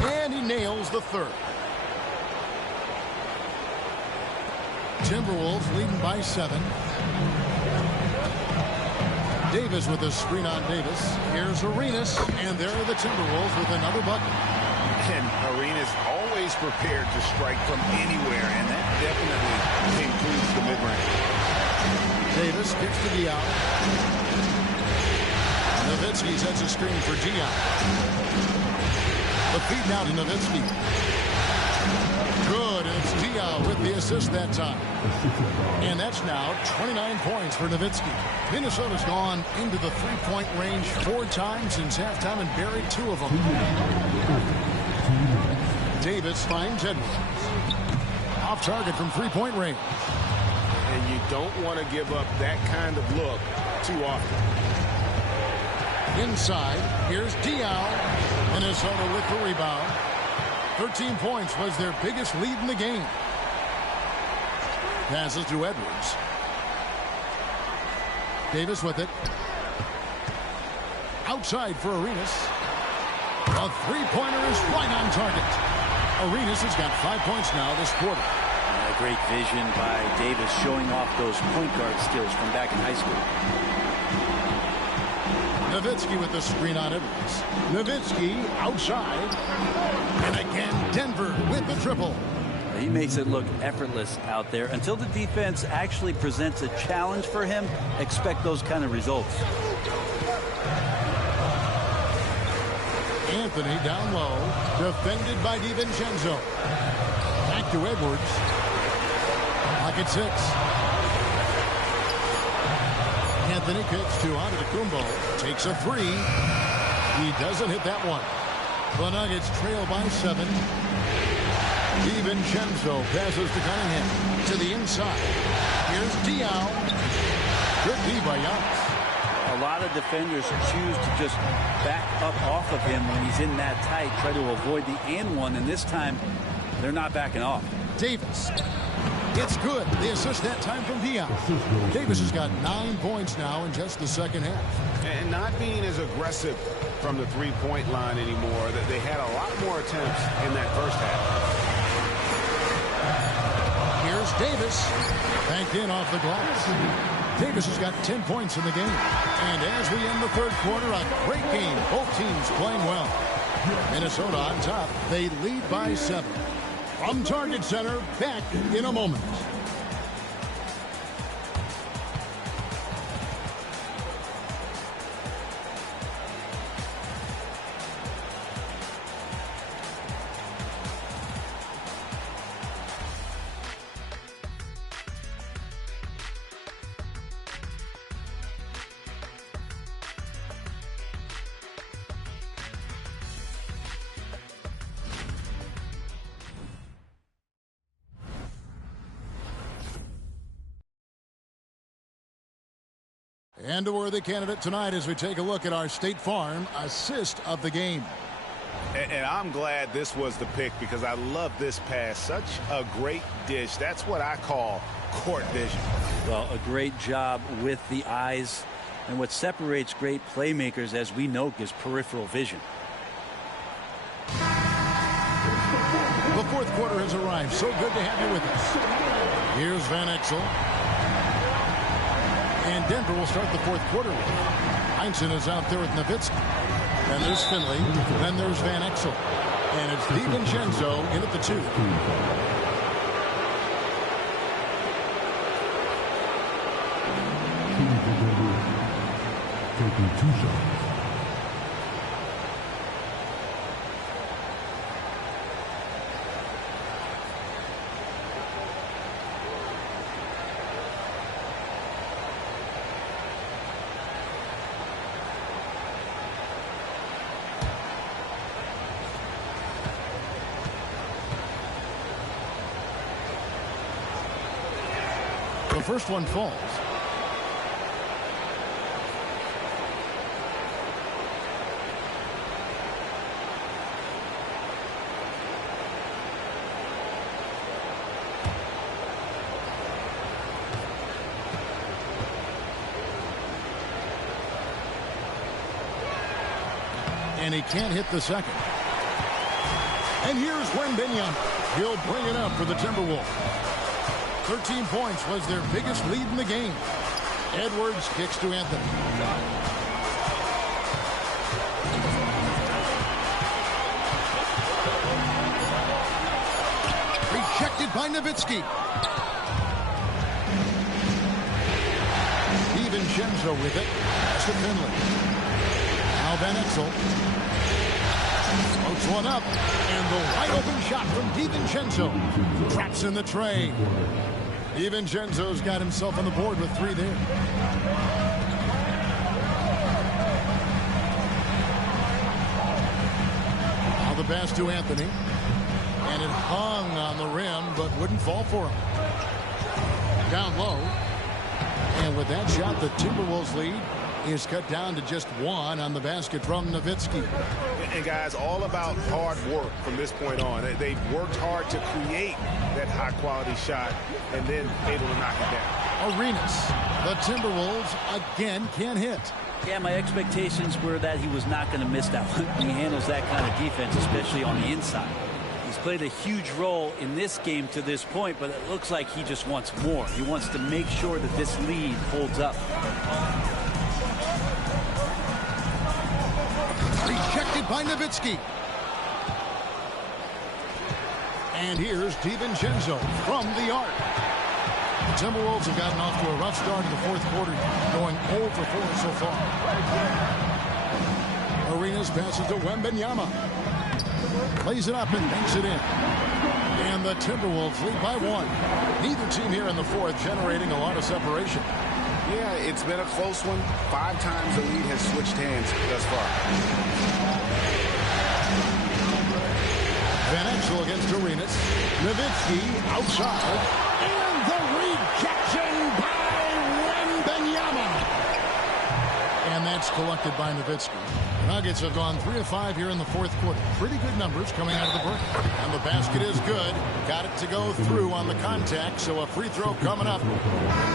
And he nails the third. Timberwolves leading by 7. Davis with a screen on Davis. Here's Arenas, and there are the Timberwolves with another bucket. And Arenas always prepared to strike from anywhere, and that definitely includes the mid-range. Davis kicks to Diaw. Nowitzki sets a screen for Diaw. The feed now to Nowitzki. Good, and it's Diaw with the assist that time. And that's now 29 points for Nowitzki. Minnesota's gone into the three-point range 4 times since halftime and buried 2 of them. Davis finds Edwards. Off target from three-point range. And you don't want to give up that kind of look too often. Inside, here's Diaw. Minnesota with the rebound. 13 points was their biggest lead in the game. Passes to Edwards. Davis with it. Outside for Arenas. A three-pointer is right on target. Arenas has got 5 points now this quarter. A great vision by Davis showing off those point guard skills from back in high school. Nowitzki with the screen on Edwards. Nowitzki outside. And again, Denver with the triple. He makes it look effortless out there. Until the defense actually presents a challenge for him, expect those kind of results. Anthony down low, defended by DiVincenzo. Back to Edwards. Pocket 6. Anthony kicks to Antetokounmpo. Takes a 3. He doesn't hit that one. The Nuggets trail by 7. DiVincenzo passes to Cunningham. To the inside. Here's Diaw. Good D by Giannis. A lot of defenders choose to just back up off of him when he's in that tight, try to avoid the and one, and this time they're not backing off. Davis. It's good. The assist that time from Diaw. Davis has got 9 points now in just the second half. And not being as aggressive from the three-point line anymore. That they had a lot more attempts in that first half. Here's Davis. Banked in off the glass. Davis has got 10 points in the game. And as we end the third quarter, a great game. Both teams playing well. Minnesota on top. They lead by 7. From Target Center, back in a moment. And a worthy candidate tonight as we take a look at our State Farm assist of the game. And I'm glad this was the pick because I love this pass. Such a great dish. That's what I call court vision. Well, a great job with the eyes. And what separates great playmakers, as we know, is peripheral vision. The fourth quarter has arrived. So good to have you with us. Here's Van Exel. And Denver will start the fourth quarter. Heinsohn is out there with Nowitzki. Then there's Finley. Then there's Van Exel. And it's DiVincenzo in at the 2. Taking 2 shots. The first one falls. And he can't hit the second. And here's Wembanyama. He'll bring it up for the Timberwolves. 13 points was their biggest lead in the game. Edwards kicks to Anthony. Rejected by Nowitzki. DiVincenzo with it. That's to Finley. Now Van Exel. Floats one up. And the wide open shot from DiVincenzo. Drops in the tray. DiVincenzo's got himself on the board with 3 there. Now the pass to Anthony. And it hung on the rim, but wouldn't fall for him. Down low. And with that shot, the Timberwolves lead is cut down to just 1 on the basket from Nowitzki. And guys, all about hard work from this point on. They've worked hard to create that high-quality shot and then able to knock it down. Arenas, the Timberwolves again can't hit. Yeah, my expectations were that he was not going to miss that one. He handles that kind of defense, especially on the inside. He's played a huge role in this game to this point, but it looks like he just wants more. He wants to make sure that this lead holds up. Rejected by Nowitzki. And here's DiVincenzo from the arc. The Timberwolves have gotten off to a rough start in the fourth quarter, going 0 for 4 so far. Arenas passes to Wembanyama. Plays it up and banks it in. And the Timberwolves lead by 1. Neither team here in the fourth generating a lot of separation. Yeah, it's been a close one. 5 times the lead has switched hands thus far. Van Exel against Arenas. Nowitzki outside. And the rejection by Wembanyama. And that's collected by Nowitzki. Nuggets have gone 3 of 5 here in the fourth quarter. Pretty good numbers coming out of the break. And the basket is good. Got it to go through on the contact, so a free throw coming up.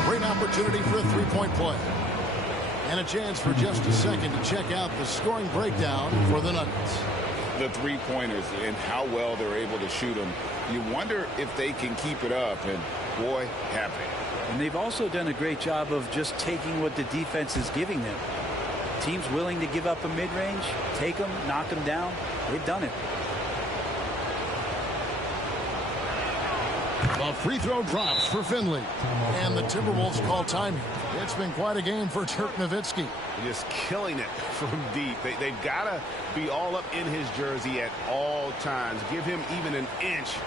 Great opportunity for a 3-point play. And a chance for just a second to check out the scoring breakdown for the Nuggets. The 3-pointers and how well they're able to shoot them. You wonder if they can keep it up, and boy, have they. And they've also done a great job of just taking what the defense is giving them. Teams willing to give up a mid-range, take them, knock them down. They've done it. The free throw drops for Finley. And the Timberwolves call timing. It's been quite a game for Dirk Nowitzki. Just killing it from deep. They've got to be all up in his jersey at all times. Give him even an inch,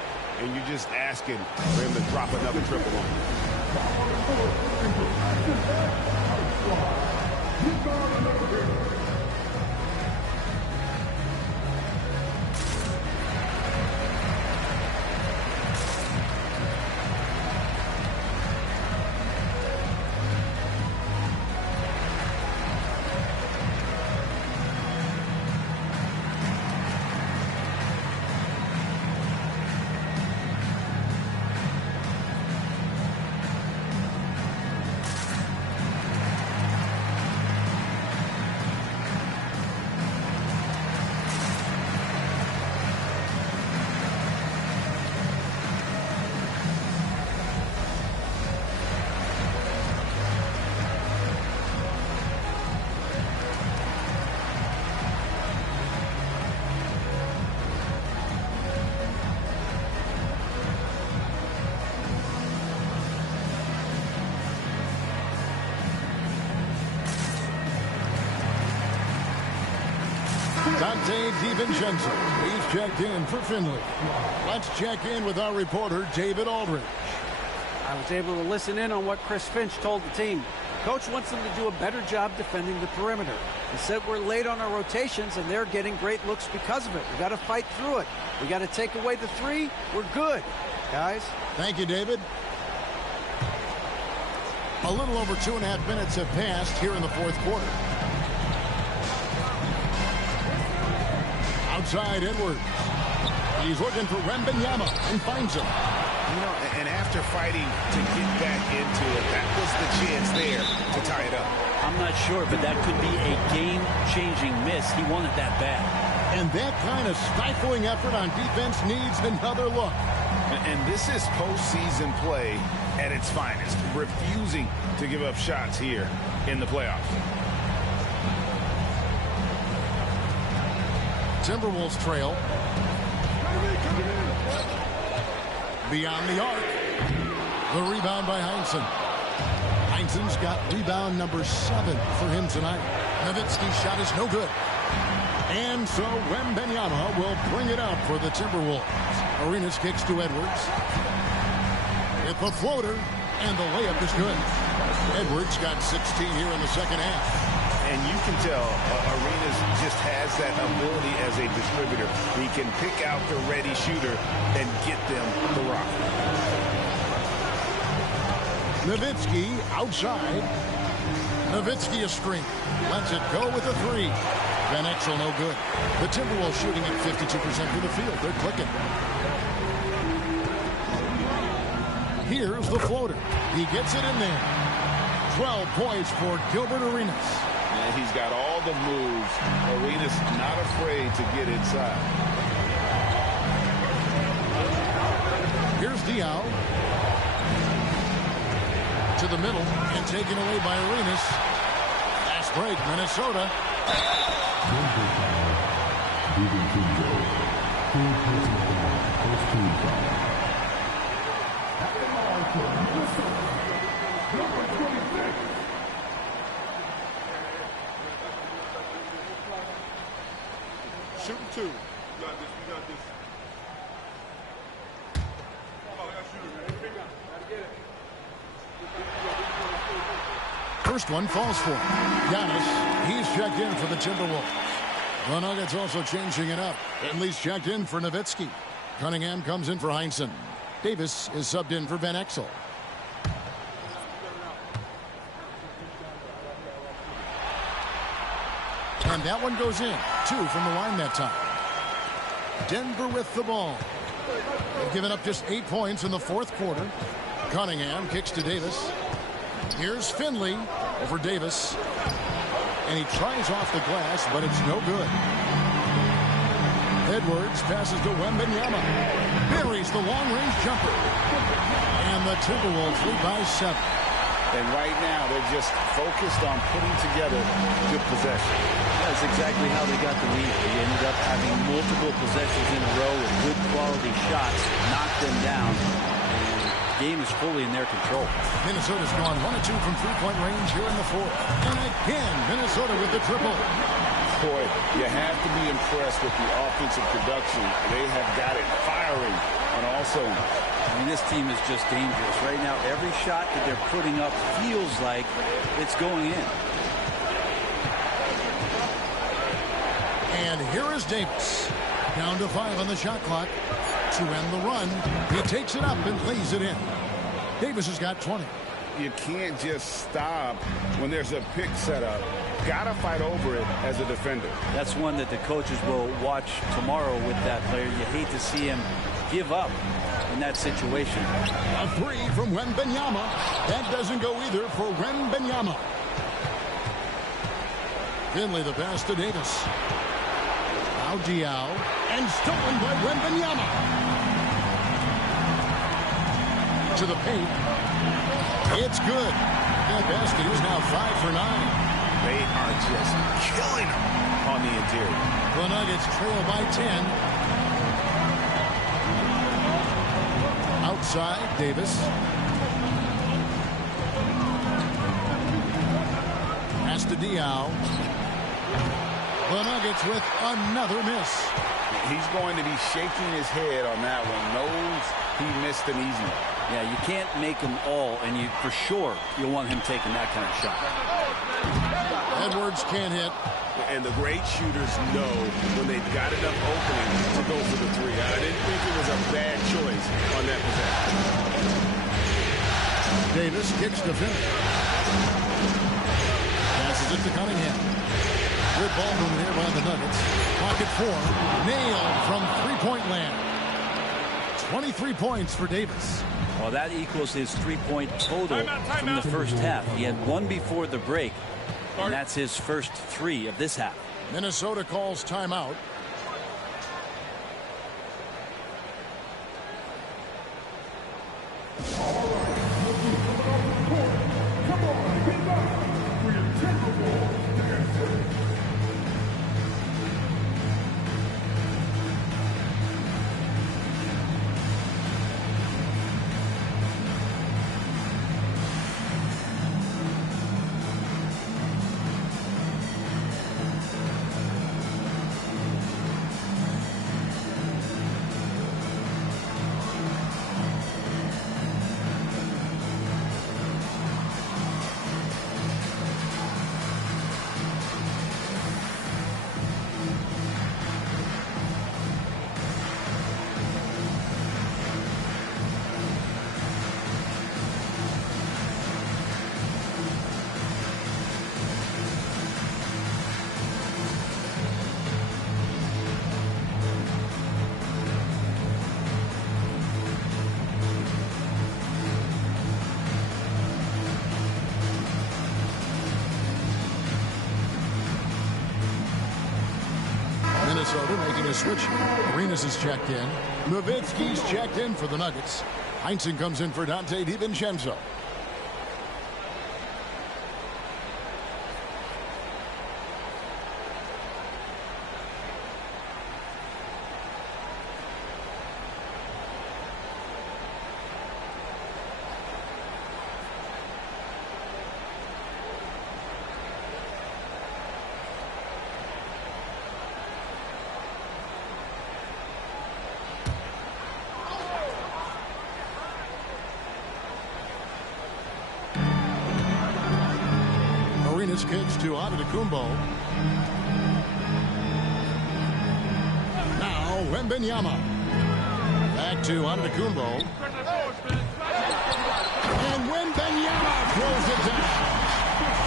and you're just asking for him to drop another triple on him. Dante DiVincenzo. He's checked in for Finley. Let's check in with our reporter, David Aldridge. I was able to listen in on what Chris Finch told the team. Coach wants them to do a better job defending the perimeter. He said we're late on our rotations, and they're getting great looks because of it. We got to fight through it. We got to take away the three. We're good, guys. Thank you, David. A little over 2.5 minutes have passed here in the fourth quarter. Outside Edwards. He's looking for Wembanyama and finds him. You know, and after fighting to get back into it, that was the chance there to tie it up. I'm not sure, but that could be a game-changing miss. He wanted that bad. And that kind of stifling effort on defense needs another look. And this is postseason play at its finest, refusing to give up shots here in the playoffs. Timberwolves trail. Beyond the arc. The rebound by Heinsohn. Heinsohn's got rebound number 7 for him tonight. Nowitzki's shot is no good. And so Wembanyama will bring it up for the Timberwolves. Arenas kicks to Edwards. Hit the floater, and the layup is good. Edwards got 16 here in the second half. And you can tell Arenas just has that ability as a distributor. He can pick out the ready shooter and get them the rock. Nowitzki outside. Nowitzki a screen. Lets it go with a 3. Van Exel no good. The Timberwolves shooting at 52% from the field. They're clicking. Here's the floater. He gets it in there. 12 points for Gilbert Arenas. And he's got all the moves. Arenas not afraid to get inside. Here's Diaw. To the middle and taken away by Arenas. Fast break, Minnesota. Shooting 2. We got this. We got this. First one falls for him. Giannis, he's checked in for the Timberwolves. The Nuggets also changing it up. Finley's checked in for Nowitzki. Cunningham comes in for Heinsohn. Davis is subbed in for Van Exel. And that one goes in. 2 from the line that time. Denver with the ball. They've given up just 8 points in the fourth quarter. Cunningham kicks to Davis. Here's Finley over Davis. And he tries off the glass, but it's no good. Edwards passes to Wembanyama. Buries the long-range jumper. And the Timberwolves lead by 7. And right now, they're just focused on putting together good possession. That's exactly how they got the lead. They ended up having multiple possessions in a row with good quality shots, knocked them down, and the game is fully in their control. Minnesota's gone 1 of 2 from three-point range here in the fourth. And again, Minnesota with the triple. Boy, you have to be impressed with the offensive production. They have got it firing on all cylinders. I mean, this team is just dangerous. Right now, every shot that they're putting up feels like it's going in. And here is Davis. Down to 5 on the shot clock. To end the run, he takes it up and lays it in. Davis has got 20. You can't just stop when there's a pick set up. Gotta fight over it as a defender. That's one that the coaches will watch tomorrow with that player. You hate to see him give up in that situation. A 3 from Wembanyama. That doesn't go either for Wembanyama. Finley the pass to Davis. Now Diaw. And stolen by Wembanyama. To the paint. It's good. That basket is now 5 for 9. They are just killing them on the interior. The Nuggets trail by 10. Outside, Davis. Pass to Diaw. The Nuggets with another miss. He's going to be shaking his head on that one. Knows he missed an easy one. Yeah, you can't make them all, and you for sure you'll want him taking that kind of shot. Edwards can't hit. And the great shooters know when they've got enough opening to go for the three. I didn't think it was a bad choice on that possession. Davis kicks to finish. Passes it to Cunningham. Good ball movement here by the Nuggets. Pocket four. Nailed from three-point land. 23 points for Davis. Well, that equals his three-point total from the first half. He had one before the break, and that's his first three of this half. Minnesota calls timeout. Minnesota making a switch. Arenas is checked in. Nowitzki's checked in for the Nuggets. Heinsohn comes in for Dante DiVincenzo. Kicks to Antetokounmpo. Now Wembanyama. Back to Antetokounmpo. And Wembanyama throws it down.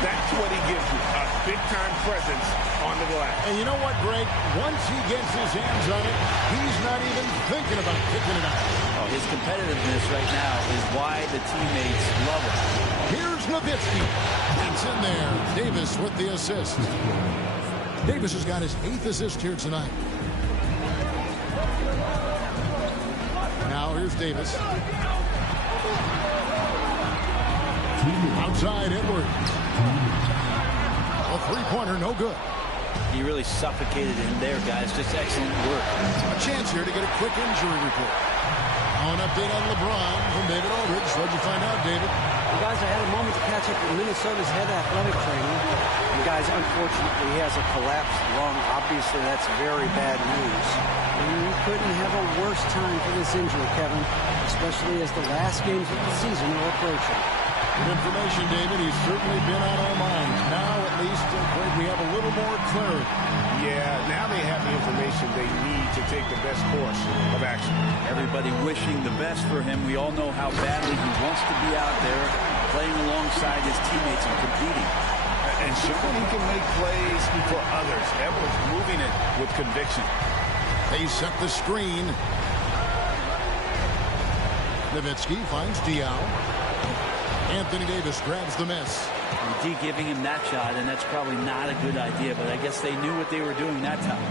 That's what he gives you, a big-time presence on the glass. And you know what, Greg? Once he gets his hands on it, he's not even thinking about kicking it out. Oh, his competitiveness right now is why the teammates love him. Here's Nowitzki. It's in there. Davis with the assist. Davis has got his 8th assist here tonight. Now here's Davis. Outside Edwards. A three-pointer, no good. He really suffocated him there, guys. Just excellent work. A chance here to get a quick injury report. Now an update on LeBron from David Aldridge. What'd you find out, David? Well, guys, I had a moment to catch up with Minnesota's head athletic trainer. And guys, unfortunately, he has a collapsed lung. Obviously, that's very bad news. And we couldn't have a worse time for this injury, Kevin, especially as the last games of the season are approaching. Good information, David. He's certainly been on our minds. Now, at least, we have a little more clarity. Yeah, now they have the information they need to take the best course of action. Everybody wishing the best for him. We all know how badly he wants to be out there playing alongside his teammates and competing. And showing he can make plays for others. Edwards moving it with conviction. They set the screen. Nowitzki finds Diaw. Anthony Davis grabs the miss. D giving him that shot, and that's probably not a good idea, but I guess they knew what they were doing that time.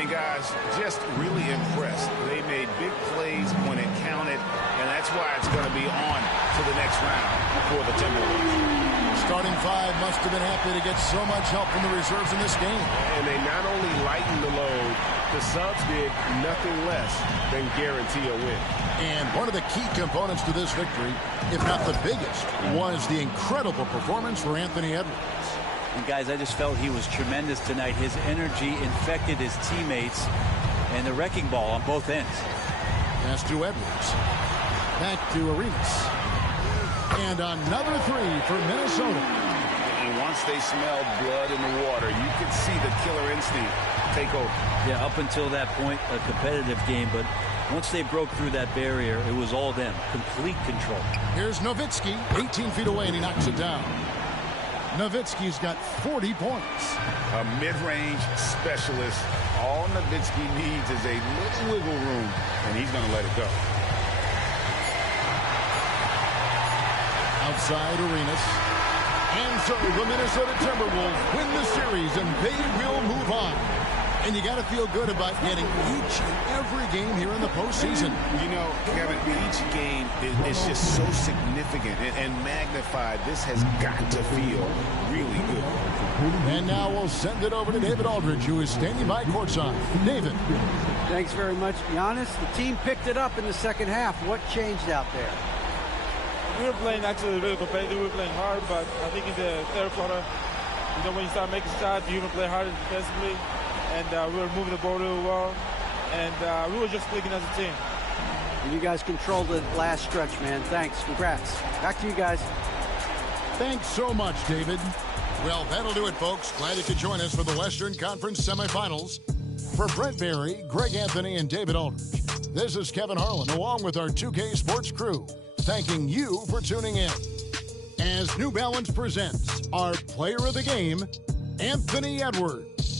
And guys, just really impressed. They made big plays when it counted, and that's why it's going to be on to the next round for the Timberwolves. Starting five must have been happy to get so much help from the reserves in this game. And they not only lightened the load, the subs did nothing less than guarantee a win. And one of the key components to this victory, if not the biggest, was the incredible performance for Anthony Edwards. And guys, I just felt he was tremendous tonight. His energy infected his teammates, and the wrecking ball on both ends. Pass to Edwards. Back to Arenas. And another three for Minnesota. And once they smelled blood in the water, you could see the killer instinct take over. Yeah, up until that point, a competitive game, but once they broke through that barrier, it was all them. Complete control. Here's Nowitzki, 18 feet away, and he knocks it down. Nowitzki's got 40 points. A mid-range specialist. All Nowitzki needs is a little wiggle room, and he's going to let it go. Outside Arenas. And so the Minnesota Timberwolves win the series, and they will move on. And you got to feel good about getting each and every game here in the postseason. You know, Kevin, each game is just so significant and magnified. This has got to feel really good. And now we'll send it over to David Aldridge, who is standing by courtside. David. Thanks very much, Giannis. The team picked it up in the second half. What changed out there? We were playing actually really competitive. We were playing hard, but I think in the third quarter, you know, when you start making shots, you even play harder defensively. And we were moving the ball really well. And we were just clicking as a team. And you guys controlled the last stretch, man. Thanks. Congrats. Back to you guys. Thanks so much, David. Well, that'll do it, folks. Glad you could join us for the Western Conference semifinals. For Brent Barry, Greg Anthony, and David Aldridge, this is Kevin Harlan, along with our 2K Sports crew, thanking you for tuning in. As New Balance presents our player of the game, Anthony Edwards.